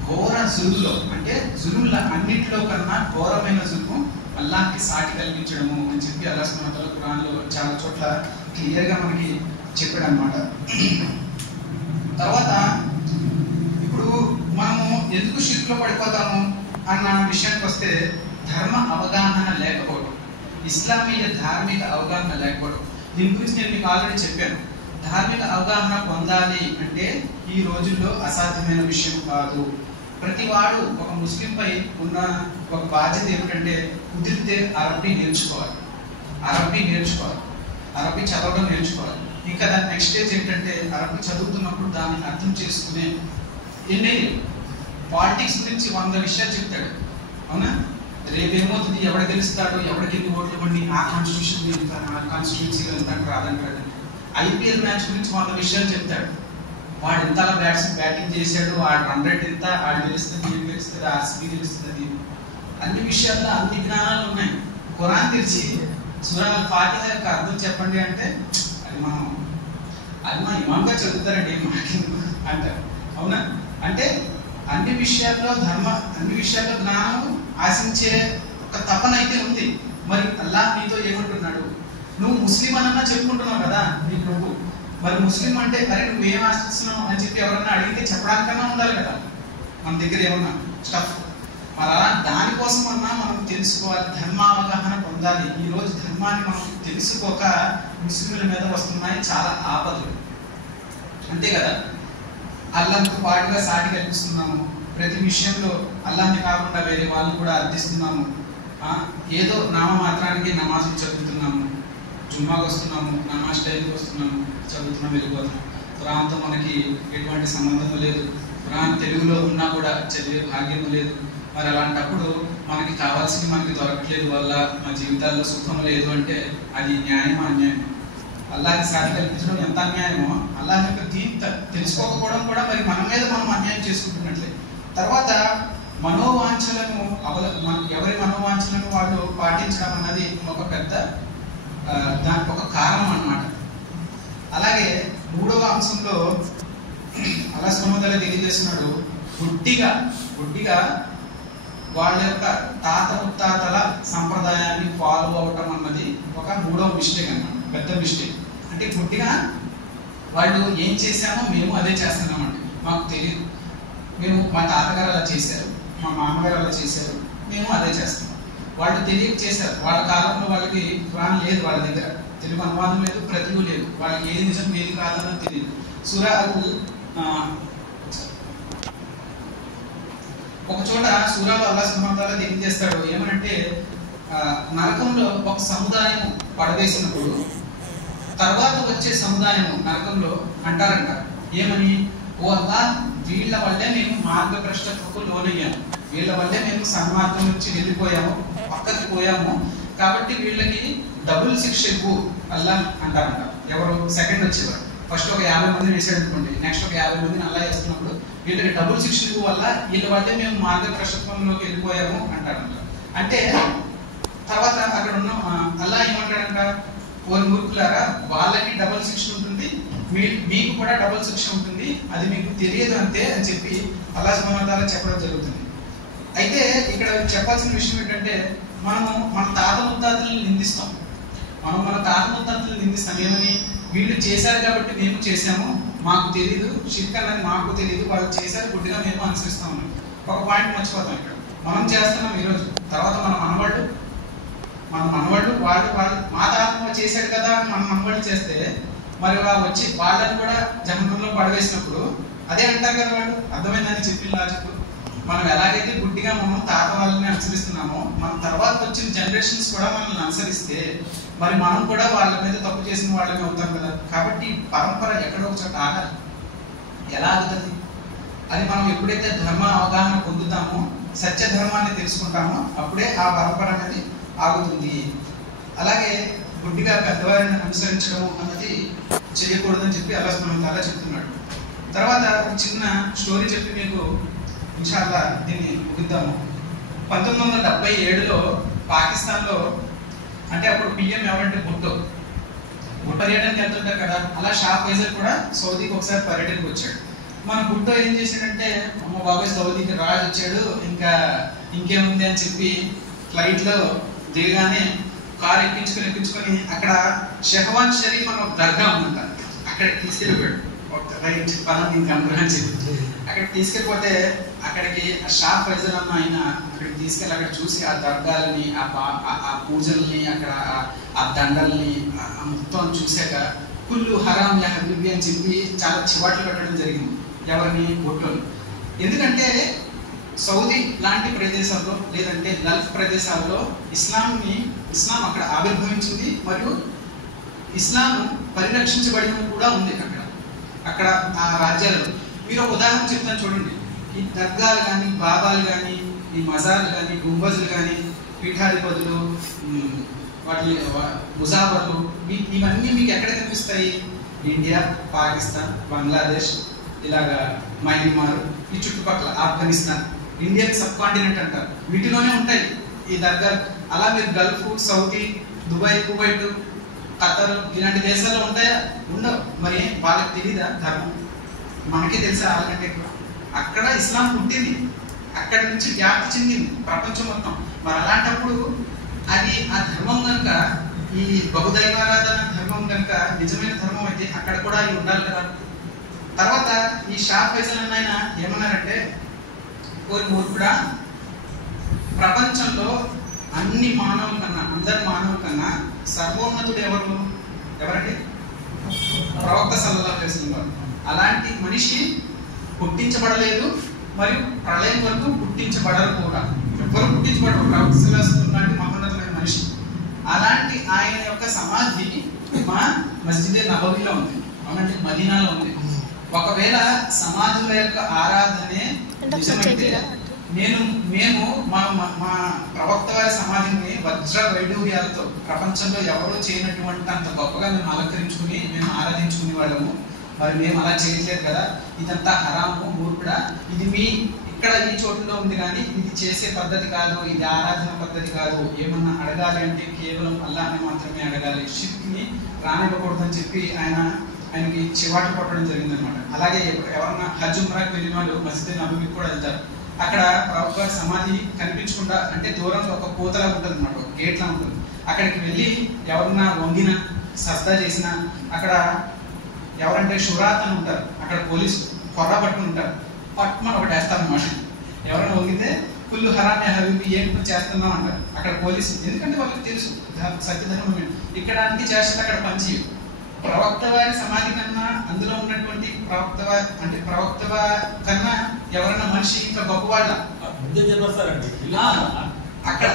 ఘోర జుల్మ్లో, అంటే జుల్మ్ల అన్నింటిలో కన్నా ఘోరమైన జుల్ము అల్లాహ్కి సాటి కల్పించడము అని చెప్పి అల్లాహ్ సుబ్హానహు వ తఆలా ఖురాన్లో చాలా చోట్ల క్లియర్గా మనకి చెప్పాడు అనమాట. తర్వాత ఇప్పుడు మనము ఎందుకు షిర్క్లో పడిపోతాము అన్న విషయానికి వస్తే, ధర్మ అవగాహన లేకపోవడం, ఇస్లామీయ ధార్మిక అవగాహన లేకపోవడం. దీని గురించి నేను మీకు ఆల్రెడీ చెప్పాను. ధార్మిక అవగాహన పొందాలి అంటే ఈ రోజుల్లో అసాధ్యమైన విషయం కాదు. ప్రతివాడు ఒక ముస్లింపై ఉన్న ఒక బాధ్యత ఏమిటంటే కుదిరితే అరబీ నేర్చుకోవాలి, అరబీ చదవడం నేర్చుకోవాలి. ఇంకా దాని నెక్స్ట్ స్టేజ్ ఏంటంటే అరబీ చదువుతున్నప్పుడు దాన్ని అర్థం చేసుకునే పాలిటిక్స్ గురించి 100 విషయాలు చెప్తాడు, అవునా? రేపేమవుతుంది, ఎవడ గెలుస్తాడు, ఎవడికి ఎన్ని ఓట్లు పడి, ఆ కాన్స్టిట్యూషన్ వెళ్తాను, ఆ కాన్స్టిట్యూన్సీలో వెళ్తాను రాదంటాడు. ఐపీఎల్ మ్యాచ్ గురించి 100 విషయాలు చెప్తాడు. వాడు ఎంతలా బ్యాటింగ్ చేశాడు, వాడు రన్ రేట్ ఎంత, ఆడు గెలుస్తుంది, ఏం గెలుస్తుంది, ఆర్సీబీ గెలుస్తుంది, అన్ని విషయాల్లో అన్ని జ్ఞానాలు ఉన్నాయి. ఖురాన్ తెరిచి సూరా అల్ ఫాతిహ యొక్క అర్థం చెప్పండి అంటే అది మా ఇమాంగా చదువుతారండి అంటారు, అవునా? అంటే అన్ని విషయాల్లో జ్ఞానం ఆశించే ఒక తపన అయితే ఉంది. మరి అల్లాహ్ నీతో ఏమంటున్నాడు? నువ్వు ముస్లిం అన్నా చెప్పుకుంటున్నావు కదా నీకు నువ్వు, మరి ముస్లిం అంటే అరే నువ్వేం ఆశిస్తున్నావు అని చెప్పి ఎవరన్నా అడిగితే చెప్పడానికన్నా ఉండాలి కదా మన దగ్గర ఏమన్నా స్టఫ్. మరి అలా దానికోసం అన్నా మనం తెలుసుకోవాలి, ధర్మావగాహన పొందాలి. ఈరోజు ధర్మాన్ని మనం తెలుసుకోక ముస్లింల మీద వస్తున్నాయి చాలా ఆపదలు, అంతే కదా. అల్లాహ్తో పాటుగా సాటి కల్పిస్తున్నాము, ప్రతి విషయంలో అల్లాహ్ని కాకుండా వేరే వాళ్ళని కూడా అర్థిస్తున్నాము. ఏదో నామమాత్రానికి నమాజులు చదువుతున్నాము, జుమ్మాకి వస్తున్నాము, నమాజ్ టైంకి వస్తున్నాము, చదువుతున్నాం, వెళ్ళిపోతున్నాం. ఖురాన్తో మనకి ఎటువంటి సంబంధం లేదు, ఖురాన్ తెలుగులో ఉన్నా కూడా చదివే భాగ్యం లేదు. మరి అలాంటప్పుడు మనకి కావాల్సింది మనకి దొరకట్లేదు వల్ల మా జీవితాల్లో సుఖం లేదు అంటే అది న్యాయమా అన్యాయం? అల్లాహ్కి సాటి కల్పించడం ఎంత అన్యాయమో, అల్లాహ్ యొక్క దీన్ తెలుసుకోకపోవడం కూడా మరి మన మీద మనం అన్యాయం చేసుకుంటున్నట్లే. తర్వాత మనోవాంఛలను ఎవరి మనోవాంఛలను వాళ్ళు పాటించడం అన్నది ఒక పెద్ద దానికి ఒక కారణం అన్నమాట. అలాగే 3వ అంశంలో అల్లాహ్ సుబ్హానహు వ తఆలా తెలియజేస్తున్నాడు, గుడ్డిగా వాళ్ళ యొక్క తాత ముత్తాతల సంప్రదాయాన్ని ఫాలో అవటం అన్నది ఒక 3వ మిస్టేక్ అన్నమాట, పెద్ద మిస్టేక్. అంటే గుడ్డిగా వాళ్ళు ఏం చేశామో మేము అదే చేస్తున్నామండి, మాకు తెలియదు, మేము మా తాతగారు అలా చేశారు, మా మామగారు అలా చేశారు, మేము అదే చేస్తున్నాం. వాళ్ళు తెలియక చేశారు. వాళ్ళ కాలంలో వాళ్ళకి ఖురాన్ లేదు, వాళ్ళ దగ్గర తెలుగు అనువాదం లేదు, ప్రతిభ లేదు, వాళ్ళకి ఏది నిజం ఏది కాదని తెలియదు. సూరా ఒక చోట సూరాలో అల్లాహ్ సుబ్హానహు వ తఆలా తెలియజేస్తాడు ఏమనంటే, నరకంలో ఒక సముదాయం పడవేసినప్పుడు తర్వాత వచ్చే సముదాయం నరకంలో అంటారంట ఏమని, ఓ అల్లాహ్ వీళ్ళ వల్లే మేము మార్గభ్రష్టతకు లోనయ్యాము, వీళ్ళ వల్లే మేము సన్మార్గం నుంచి వెళ్ళిపోయాము, పక్కకి పోయాము, కాబట్టి వీళ్ళకి డబుల్ శిక్ష ఇవ్వు అల్లా అంటారంట. ఎవరు సెకండ్ వచ్చేవారు, ఫస్ట్ ఒక 50 మందిని వేసాడు అనుకోండి, నెక్స్ట్ ఒక 50 మందిని అల్లా వేస్తున్నప్పుడు వీళ్ళకి డబుల్ శిక్ష ఇవ్వు వల్ల వీళ్ళ వల్లే మేము మార్గభ్రష్టత్వంలోకి వెళ్ళిపోయాము అంటారంట. అంటే తర్వాత అక్కడ ఉన్న అల్లా ఏమంటాడంట, ఓ మూర్ఖులారా వాళ్ళకి డబుల్ శిక్ష ఉంటుంది, మీకు కూడా డబుల్ శిక్ష ఉంటుంది, అది మీకు తెలియదు అంతే అని చెప్పి అల్లా సుబ్హానహు వ తఆలా చెప్పడం జరుగుతుంది. అయితే ఇక్కడ చెప్పాల్సిన విషయం ఏంటంటే, మనము మన తాత ముత్తాతలను నిందిస్తాం, ఏమని, వీళ్ళు చేశారు కాబట్టి మేము చేసాము, మాకు తెలియదు, షిర్క్ అన్నది మాకు తెలియదు, వాళ్ళు చేశారు గుడ్డిగా మేము అనుసరిస్తాం ఉన్నాం. ఒక పాయింట్ మర్చిపోతాం, ఇక్కడ మనం చేస్తున్నాం ఈరోజు, తర్వాత మన మనవాళ్ళు వాళ్ళు మా తాత చేశాడు కదా మన మనవాళ్ళు చేస్తే మరి వచ్చి వాళ్ళని కూడా జహన్నంలో పడవేసినప్పుడు అదే అంటారు కదా వాళ్ళు. అర్థమైందని చెప్పిన లాజిక్. మనం ఎలాగైతే గుడ్డిగా మనం తాత వాళ్ళని అనుసరిస్తున్నామో, మన తర్వాత వచ్చిన జనరేషన్స్ కూడా మనల్ని అనుసరిస్తే మరి మనం కూడా వాళ్ళ మీద తప్పు చేసిన వాళ్ళని అవుతాం కదా. కాబట్టి పరంపర ఎక్కడో ఒక చోట ఆగాలి. ఎలా ఆగుతుంది? అది మనం ఎప్పుడైతే ధర్మ అవగాహన పొందుతామో, సత్య ధర్మాన్ని తెలుసుకుంటామో, అప్పుడే ఆ పరంపర అనేది ఆగుతుంది. అలాగే గుడ్డిగా పెద్దవారిని అనుసరించడం అన్నది చేయకూడదని చెప్పి అల్లాహ్ సుబ్హానహు వ తఆలా చెప్తున్నాడు. తర్వాత ఒక చిన్న స్టోరీ చెప్పి మీకు ఇన్షాల్లా దీన్ని ముగిద్దాము. 1977లో పాకిస్తాన్లో, అంటే అప్పుడు పిఎం ఎవరంటే భుట్టో పర్యటనకి వెళ్తుంటారు కదా, అలా షా ఫైజల్ కూడా సౌదీకి ఒకసారి పర్యటనకు వచ్చాడు. మన భుట్టో ఏం చేశాడంటే, అమ్మ బాబాయ్ సౌదీకి రాజు వచ్చాడు, ఇంకా ఇంకేముంది అని చెప్పి ఫ్లైట్లో దిగగానే కారు ఎక్కించుకొని అక్కడ షెహవాన్ షరీఫ్ అని ఒక దర్గా ఉందంట, అక్కడికి తీసుకెళ్ళిపోయాడు. రైట్ పలానా ఇంకా అనుగ్రహం చెప్పి అక్కడికి తీసుకెళ్ళిపోతే అక్కడికి షా ఫైజల్ అన్న ఆయన అక్కడికి తీసుకెళ్ళి అక్కడ చూసి ఆ దర్గాలని, ఆ పూజల్ని, అక్కడ ఆ దండల్ని మొత్తం చూశాక కుల్లు హరాం యా హబీబీ అని చెప్పి చాలా చివాట్లు పెట్టడం జరిగింది. ఎవరిని? భుట్టోని. ఎందుకంటే సౌదీ లాంటి ప్రదేశాల్లో లేదంటే గల్ఫ్ ప్రదేశాల్లో ఇస్లాం అక్కడ ఆవిర్భవించింది, మరియు ఇస్లాం పరిరక్షించబడిన కూడా ఉంది అక్కడ ఆ రాజ్యాలలో. మీరు ఒక ఉదాహరణ చెప్తాను చూడండి. ఈ దర్గాలు కానీ, బాబాలు కానీ, ఈ మజార్లు కానీ, గుంబజులు కానీ, పీఠాధిపతులు, వాటి ముజాబర్లు, ఇవన్నీ మీకు ఎక్కడ కనిపిస్తాయి? ఇండియా, పాకిస్తాన్, బంగ్లాదేశ్, ఇలాగా మయన్మార్, ఈ చుట్టుపక్కల ఆఫ్ఘనిస్తాన్, ఇండియన్ సబ్ కాంటినెంట్ అంటారు, వీటిలోనే ఉంటాయి ఈ దర్గాలు. అలా మీరు Gulf, Saudi, Dubai, Kuwait, Qatar ఇలాంటి దేశాల్లో ఉంటాయా? ఉండవు. మరి వాళ్ళకి తెలీదా ధర్మం? మనకే తెలుసా వాళ్ళకంటే ఎక్కువ. అక్కడ ఇస్లాం పుట్టింది, అక్కడి నుంచి వ్యాప్తి చెందింది ప్రపంచం మొత్తం. మరి అలాంటప్పుడు అది ఆ ధర్మం కనుక, ఈ బహుదైవారాధన ధర్మం కనుక నిజమైన ధర్మం అయితే అక్కడ కూడా అవి ఉండాలి కదా. తర్వాత ఈ షా ఫైజల్ అన్న ఆయన ఏమన్నారంటే, కోరి మూర్ఖుడా, ప్రపంచంలో అన్ని మానవుల కన్నా, అందరి మానవుల కన్నా సర్వోన్నతుడు ఎవరండి? ప్రవక్త సల్లల్లాహు అలైహి వసల్లం. అలాంటి మనిషి పుట్టించబడలేదు, మరియు ప్రళయం వరకు పుట్టించబడరు కూడా. ఎవ్వరు పుట్టించబడరు. ప్రవక్త సల్లల్లాహు అలైహి వసల్లం లాంటి మహోన్నతమైన మనిషి. అలాంటి ఆయన యొక్క సమాధి మా మస్జిద్ నబవీలో ఉంది, అవునంటే మదీనాలో ఉంది. ఒకవేళ సమాధుల యొక్క ఆరాధనే నిజమైతే మేము మా ప్రవక్త వారి సమాధిని వజ్ర వైడూర్యాలతో ప్రపంచంలో ఎవరూ చేయనటువంటి అంత గొప్పగా మేము అలంకరించుకుని మేము ఆరాధించుకునే వాళ్ళము. మరి మేము అలా చేయట్లేదు కదా, ఇదంతా హరాము, మూర్ఖుడా, ఇది మీ ఇక్కడ ఈ చోటులో ఉంది కానీ ఇది చేసే పద్ధతి కాదు, ఇది ఆరాధన పద్ధతి కాదు. ఏమన్నా అడగాలి అంటే కేవలం అల్లాహ్ని మాత్రమే అడగాలి, షిర్క్ని రానివ్వకూడదని చెప్పి ఆయనకి చివాట్లు కొట్టడం జరిగిందనమాట. అలాగే ఎవరన్నా హజ్ ఉమ్రాకి వెళ్ళిన వాళ్ళు మస్జిద్ నబవీకి కూడా వెళ్తారు. అక్కడ ప్రవక్త సమాధి కనిపించకుండా, అంటే దూరంలో ఒక పూతలా ఉంటుంది అనమాట, ఒక గేట్లా ఉంటుంది. అక్కడికి వెళ్ళి ఎవరన్నా వంగిన, సస్తా చేసిన, అక్కడ ఎవరంటే షురాత్ అని ఉంటారు, అక్కడ పోలీసు కొర్ర పట్టుకుని ఉంటారు, పట్టుమని ఒకటి వేస్తారు అన్నమాట. ఎవరైనా వంగితే కుల్లు హరామే హబీబీ ఏంటి చేస్తున్నాం అంటారు అక్కడ పోలీసు. ఎందుకంటే వాళ్ళకి తెలుసు సత్యధర్మం. ఇక్కడ అన్ని చేస్తే అక్కడ పనిచేయవు. ప్రవక్త వారి సమాధి కన్నా, అందులో ఉన్నటువంటి ప్రవక్త కన్నా ఎవరైనా మనిషి ఇంకా గొప్పవాళ్ళ అక్కడ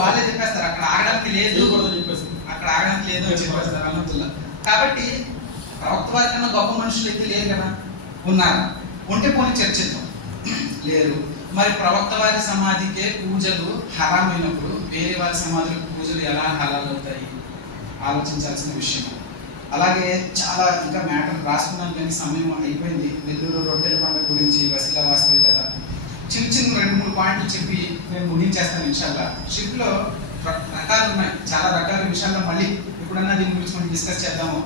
వాళ్ళే చెప్పేస్తారు. అక్కడ ఆగడానికి లేదు అని చెప్పేస్తారు అల్హమ్దుల్లాహ్. కాబట్టి ప్రవక్త వారి కన్నా గొప్ప మనుషులు అయితే లేరు కదా, ఉన్నారు. ఉంటే పోనీ చర్చిద్దాం, లేరు. మరి ప్రవక్త వారి సమాధికే పూజలు హరామైనప్పుడు వేరే వారి సమాధులకు పూజలు ఎలా హలాల్ అవుతాయి? ఆలోచించాల్సిన విషయం. అలాగే చాలా ఇంకా మ్యాటర్ రాసుకున్నాను కానీ సమయం అయిపోయింది. నెల్లూరు రొట్టెల పండుగ గురించి, వసీలా వాస్తవికత, చిన్న చిన్న 2-3 పాయింట్లు చెప్పి నేను ముగించేస్తాను ఇన్షాల్లా. షిర్క్లో రకాలు ఉన్నాయి, చాలా రకాల విషయాల్లో మళ్ళీ ఎప్పుడన్నా దీని గురించి మనం డిస్కస్ చేద్దాము.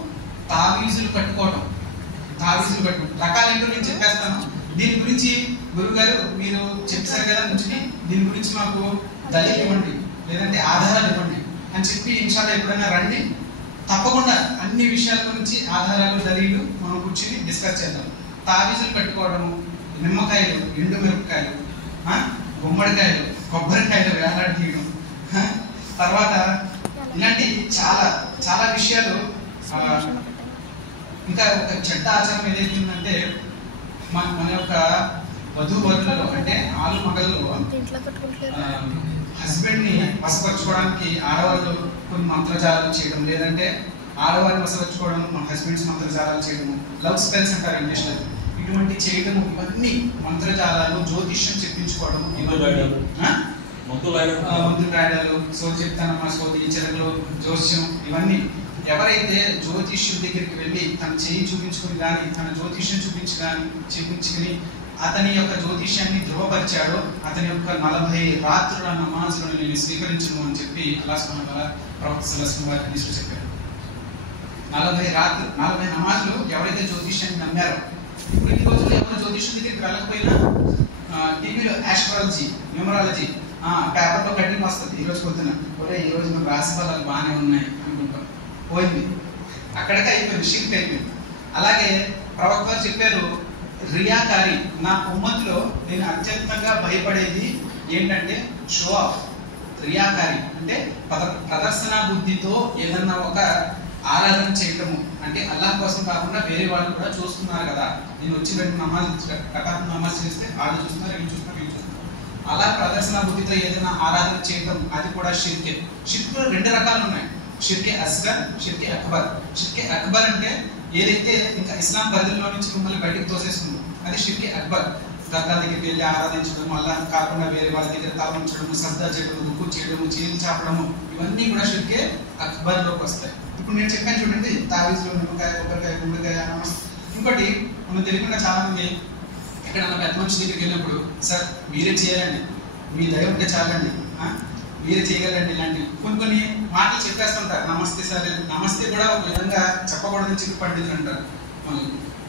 తావీజులు కట్టుకోవడం, రకాలు ఏంటో నేను చెప్పేస్తాను. దీని గురించి గురుగారు మీరు చెప్పారు కదా నుంచి, దీని గురించి మాకు దళిలు ఇవ్వండి, లేదంటే ఆధారాలు ఇవ్వండి అని చెప్పి ఇన్షాల్లా ఎప్పుడైనా రండి. తప్పకుండా అన్ని విషయాల గురించి ఆధారాలు, దళీలు మనం కూర్చుని డిస్కస్ చేద్దాం. తావీజులు కట్టుకోవడము, నిమ్మకాయలు, ఎండు మిరపకాయలు, గుమ్మడికాయలు, కొబ్బరికాయలు వేలాడి తీయడం, తర్వాత ఇలాంటి చాలా చాలా విషయాలు. ఇంకా ఒక చెడ్డ ఆచారం ఏదైతుందంటే మన యొక్క వధూవరులలో అంటే ఆలు మగల్లో హస్బెండ్ ని వశపరచుకోవడానికి ఆడవాళ్ళు కొన్ని మంత్రజాలాలు చేయడం, లేదంటే ఆడవారిని వశపరచుకోవడం మన హస్బెండ్స్ మంత్రజాలాలు చేయడము, లవ్ స్పెల్స్ అంటారు ఇంగ్లీష్లో, ఇటువంటి చేయడము, ఇవన్నీ మంత్రజాలాలు, జ్యోతిష్యం చెప్పించుకోవడం, మందులు రాయడాలు, సోది చెప్తానమ్మా, సోది చిరకలు, జ్యోతిష్యం, ఇవన్నీ. ఎవరైతే జ్యోతిష్యం దగ్గరికి వెళ్ళి తన చేయి చూపించుకుని కానీ తన జ్యోతిష్యం చూపించుకుని అతని యొక్క జ్యోతిష్యాన్ని ధృవపరిచాడో అతని యొక్క 40 రాత్రుల నమాజులను నేను స్వీకరించను అని చెప్పి అల్లాహ్ సుబ్హానహు వ తఆలా ప్రవక్త సల్లల్లాహు అలైహి వసల్లం చెప్పారు. 40 నమాజులు ఎవరైతే జ్యోతిష్యాన్ని నమ్మారో. ఇప్పుడు ఈ రోజుల్లో ఎవరు జ్యోతిష్యం దగ్గరికి వెళ్ళకపోయినా టీవీలో ఆస్ట్రాలజీ, న్యూమరాలజీ, పేపర్లో కటింగ్ వస్తుంది. ఈ రోజు పొద్దున ఈ రోజు మన రాశి ఫలాలు బాగానే ఉన్నాయి అనుకుంటాం, పోయింది, అక్కడికి అయిపోయింది, షిర్క్ అయిపోయింది. అలాగే ప్రవక్త చెప్పారు, రియాకారి, నా ఉమ్మత్తులో నేను అత్యంతంగా భయపడేది ఏంటంటే షో ఆఫ్. రియాకారి అంటే ప్రదర్శన బుద్ధితో ఏదన్నా ఒక ఆరాధన చేయటము, అంటే అల్లాహ్ కోసం కాకుండా వేరే వాళ్ళు కూడా చూస్తున్నారు కదా, నేను వచ్చి 2 నమాజ్ చేస్తే వాళ్ళు చూస్తున్నారు, వీళ్ళు చూస్తున్నారు, వీళ్ళు చూస్తున్నారు, అలా ప్రదర్శన బుద్ధితో ఏదైనా ఆరాధన చేయటం, అది కూడా షిర్కే. షిర్క్లో 2 రకాలు ఉన్నాయి, షిర్కే అస్గర్, షిర్కే అక్బర్. షిర్కే అక్బర్ అంటే ఏదైతే ఇంకా ఇస్లాం పరిధిలో నుంచి మిమ్మల్ని బయటకు తోసేస్తుందో అది షిర్కే అక్బర్. గద్దాల దగ్గరికి వెళ్ళి ఆరాధించడం, అల్లాహ్ కాకుండా వేరే వాళ్ళ దగ్గర తలవంచడము, సజ్దా చేయడము, రుకు చేయడము, చేతులు చాపడము, ఇవన్నీ కూడా షిర్కే అక్బర్లోకి వస్తాయి. ఇప్పుడు నేను చెప్పాను చూడండి, తావీజులు, నిమ్మకాయ, కొబ్బరికాయ, గుమ్మడికాయ, ఇంకోటి మనం తెలియకుండా చాలా మంది ఎక్కడన్నా పెద్ద మనిషి దగ్గరికి వెళ్ళినప్పుడు, సార్ మీరే చేయాలండి, మీ దయ ఉంటే చాలండి, మీరే చేయగలండి, ఇలాంటి కొన్ని మాటలు చెప్పేస్తుంటారు. నమస్తే సార్, నమస్తే కూడా ఒక విధంగా చెప్పకూడదని చెప్పి పండితులు అంటారు.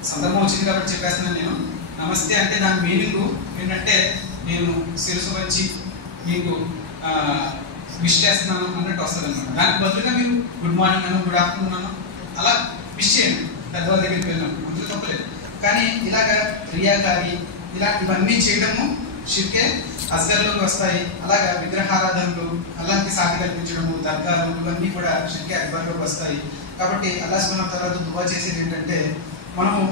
సందర్భం వచ్చింది కాబట్టి చెప్పేస్తున్నాను నేను. నమస్తే అంటే దాని మీనింగ్ ఏంటంటే నేను శిరసు వచ్చి మీకు విష్ చేస్తున్నాను అన్నట్టు వస్తుంది అనమాట. దానికి బదులుగా మీరు గుడ్ మార్నింగ్ అను, గుడ్ ఆఫ్టర్నూన్ అను అలా విష్ చేయండి పెద్దవాళ్ళ దగ్గరికి వెళ్ళాం, అందులో తప్పలేదు. కానీ ఇలాగ రియాకారి, ఇవన్నీ చేయడము షిర్కే అస్గర్లోకి వస్తాయి. అలాగా విగ్రహారాధనలు, అల్లాహ్కి సాటి కల్పించడము, దర్గాలు, ఇవన్నీ కూడా షిర్కే అక్బర్లోకి వస్తాయి. కాబట్టి అల్లాహ్ సుబ్హానహు వ తఆలా దువా చేసేది ఏంటంటే మనము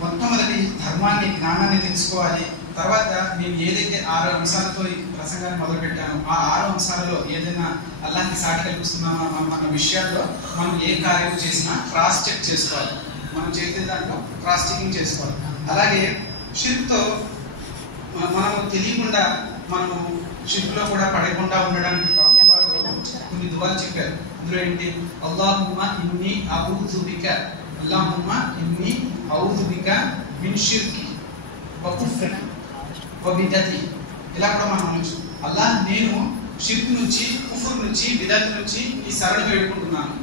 మొట్టమొదటి ధర్మాన్ని, జ్ఞానాన్ని తెలుసుకోవాలి. తర్వాత నేను ఏదైతే 6 అంశాలతో ఈ ప్రసంగాన్ని మొదలు పెట్టానో ఆ 6 అంశాలలో ఏదైనా అల్లాహ్కి సాటి కల్పిస్తున్నామా మన విషయాల్లో మనం ఏ కార్యం చేసినా క్రాస్ చెక్ చేసుకోవాలి. మనం చేసే దాంట్లో క్రాస్ చెకింగ్ చేసుకోవాలి. అలాగే షిర్క్తో మనము తెలియకుండా మనము షిర్క్లో కూడా పడకుండా ఉండడానికి కొన్ని దువాలు చెప్పారు. అందులో ఏంటి, అల్లాహుమ్మా ఇన్నీ అఊజు బిక, అల్లాహుమ్మా ఇన్నీ అఊజు బిక మిన్ షిర్కి వ కుఫ్రి వ బిదతి. ఇలా కూడా మనం అనొచ్చు, అల్లాహ్ నేను షిర్క్ నుంచి, కుఫ్ర్ నుంచి, బిదత్ నుంచి ఈ శరణు వేడుకుంటున్నాను.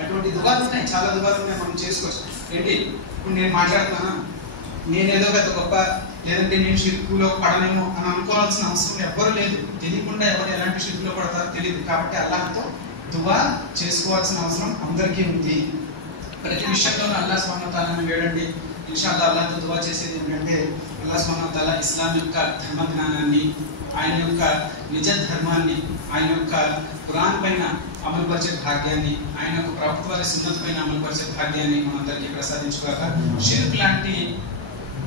అటువంటి దువాలు ఉన్నాయి, చాలా దువాలు ఉన్నాయి, మనం చేసుకోవచ్చు. ఏంటి, ఇప్పుడు నేను మాట్లాడుతున్నానా, నేనేదో పెద్ద గొప్ప, లేదంటే నేను షిర్కులో పడనేమో అని అనుకోవాల్సిన అవసరం ఎవ్వరూ లేదు. తెలియకుండా ఎవరు ఎలాంటి షిర్కులో పడతారో తెలియదు. కాబట్టి అల్లాహ్తో దువా చేసుకోవాల్సిన అవసరం అందరికీ ఉంది. ప్రతి విషయంలోనూ అల్లాహ్ సుబ్హానహు వ తఆలాని వేడండి. ఇన్షాల్లాహ్ అల్లాహ్తో దువా చేసేది ఏంటంటే అల్లాహ్ సుబ్హానహు వ తఆలా ఇస్లాం యొక్క ధర్మ జ్ఞానాన్ని, ఆయన యొక్క నిజ ధర్మాన్ని, ఆయన యొక్క ఖురాన్ పైన అమలుపరిచే భాగ్యాన్ని, ఆయన యొక్క ప్రవక్త వారి సున్నత్ పైన అమలుపరిచే భాగ్యాన్ని మనందరికీ ప్రసాదించుగాక. షిర్క్ లాంటి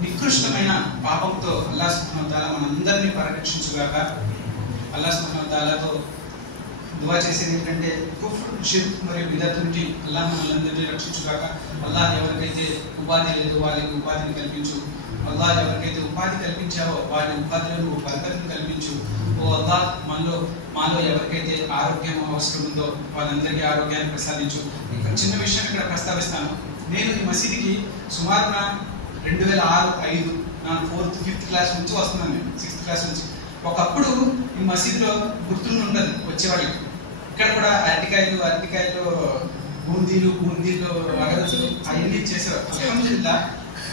నికృష్టమైన పాపంతో అల్లాహ్ సుబ్హానహు వ తఆలా మనందరినీ పరిరక్షించుగాక. అల్లాహ్ సుబ్హానహు వ తఆలాతో దువా చేసేది ఏంటంటే కుఫ్ర్, షిర్క్ మరియు బిదత్ నుండి అల్లాహ్ మనల్ని రక్షించుగాక. అల్లాహ్ ఎవరికైతే ఉపాధి లేదు వాళ్ళకి ఉపాధిని కల్పించు. అల్లాహ్ ఎవరికైతే ఉపాధి కల్పించావో వారి ఉపాధిలో నువ్వు బరకతును కల్పించు. ఓ అల్లాహ్ మాలో ఎవరికైతే ఆరోగ్యం అవసరం ఉందో వాళ్ళందరికీ ఆరోగ్యాన్ని ప్రసాదించు. ఇక్కడ చిన్న విషయం ఇక్కడ ప్రస్తావిస్తాను. నేను ఈ మసీదుకి సుమారుగా 2006-05 నా 4th 5th క్లాస్ నుంచి వస్తున్నాను. నేను 6th క్లాస్ నుంచి. ఒకప్పుడు ఈ మసీదులో గుర్తుండి ఉండదు వచ్చేవాళ్ళకి. ఇక్కడ కూడా అరటికాయలు బూందీలు వగరసులు అవన్నీ చేసేవారు. అల్హమ్దులిల్లాహ్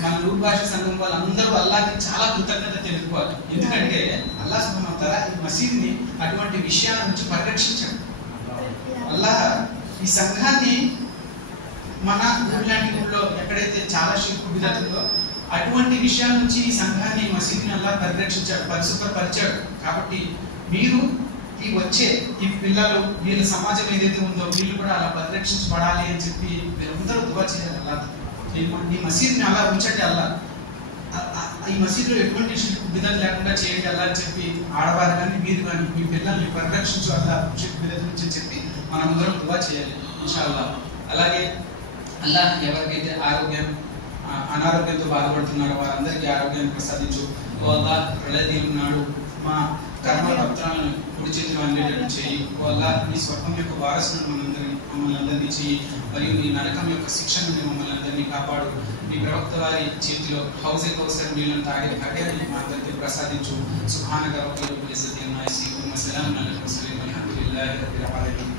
మన రూప్ భాష సంఘం వాళ్ళందరూ అల్లాహ్కి చాలా కృతజ్ఞత తెలుపుకోవాలి. ఎందుకంటే అల్లాహ్ సుబ్హానహు వ తఆలా ఈ మసీదుని అటువంటి విషయాల నుంచి పరిరక్షించాడు. అల్లాహ్ ఈ సంఘాన్ని మన ఊళ్ళంటి ఊళ్ళో ఎక్కడైతే చాలా షిర్కు బిదత్ ఉందో అటువంటి విషయాల నుంచి ఈ సంఘాన్ని మసీదుని అల్లాహ్ పరిరక్షించాడు, పరిశుభ్రపరిచాడు. కాబట్టి మీరు ఈ వచ్చే ఈ పిల్లలు వీళ్ళ సమాజం ఏదైతే ఉందో వీళ్ళు కూడా అలా పరిరక్షించబడాలి అని చెప్పి మీరందరూ దువా చేయాలి. అల్లాహ్ ఈ మసీదుని అలా ఉంచండి, అల్లాహ్ ఈ మసీదులో ఎటువంటి షిర్కు బిదత్ లేకుండా చేయండి అల్లాహ్ అని చెప్పి ఆడవారు కానీ మీరు కానీ మీ పిల్లల్ని పరిరక్షించు అల్లాహ్ షిర్కు బిదత్ నుంచి చెప్పి మనమందరం దువా చేయాలి ఇన్షాఅల్లాహ్. అలాగే అల్లాహ్ ఎవరికైతే అనారోగ్యంతో బాధపడుతున్నారో వారందరికీ ఆరోగ్యాన్ని ప్రసాదించు. ఓ అల్లాహ్ ప్రళయదీనం నాడు మా కర్మ పత్రాలను కుడి చేతిలో అందేటట్టు చేయి. ఓ అల్లాహ్ నీ స్వర్గం యొక్క వారసులను మమ్మల్ని అందరినీ చేయి. మరియు నీ నరకం యొక్క శిక్ష నుండి మమ్మల్ని అందరినీ కాపాడు. నీ ప్రవక్త వారి చేతిలో హౌస్ కౌసర్ నీళ్ళను తాగే భాగ్యాన్ని మా అందరికీ ప్రసాదించు. సుబ్హానక రబ్బిల్ ఇజ్జతి అమ్మా యసిఫూన్ వ సలామున్ అలల్ ముర్సలీన్ వల్హమ్దులిల్లాహి రబ్బిల్ ఆలమీన్.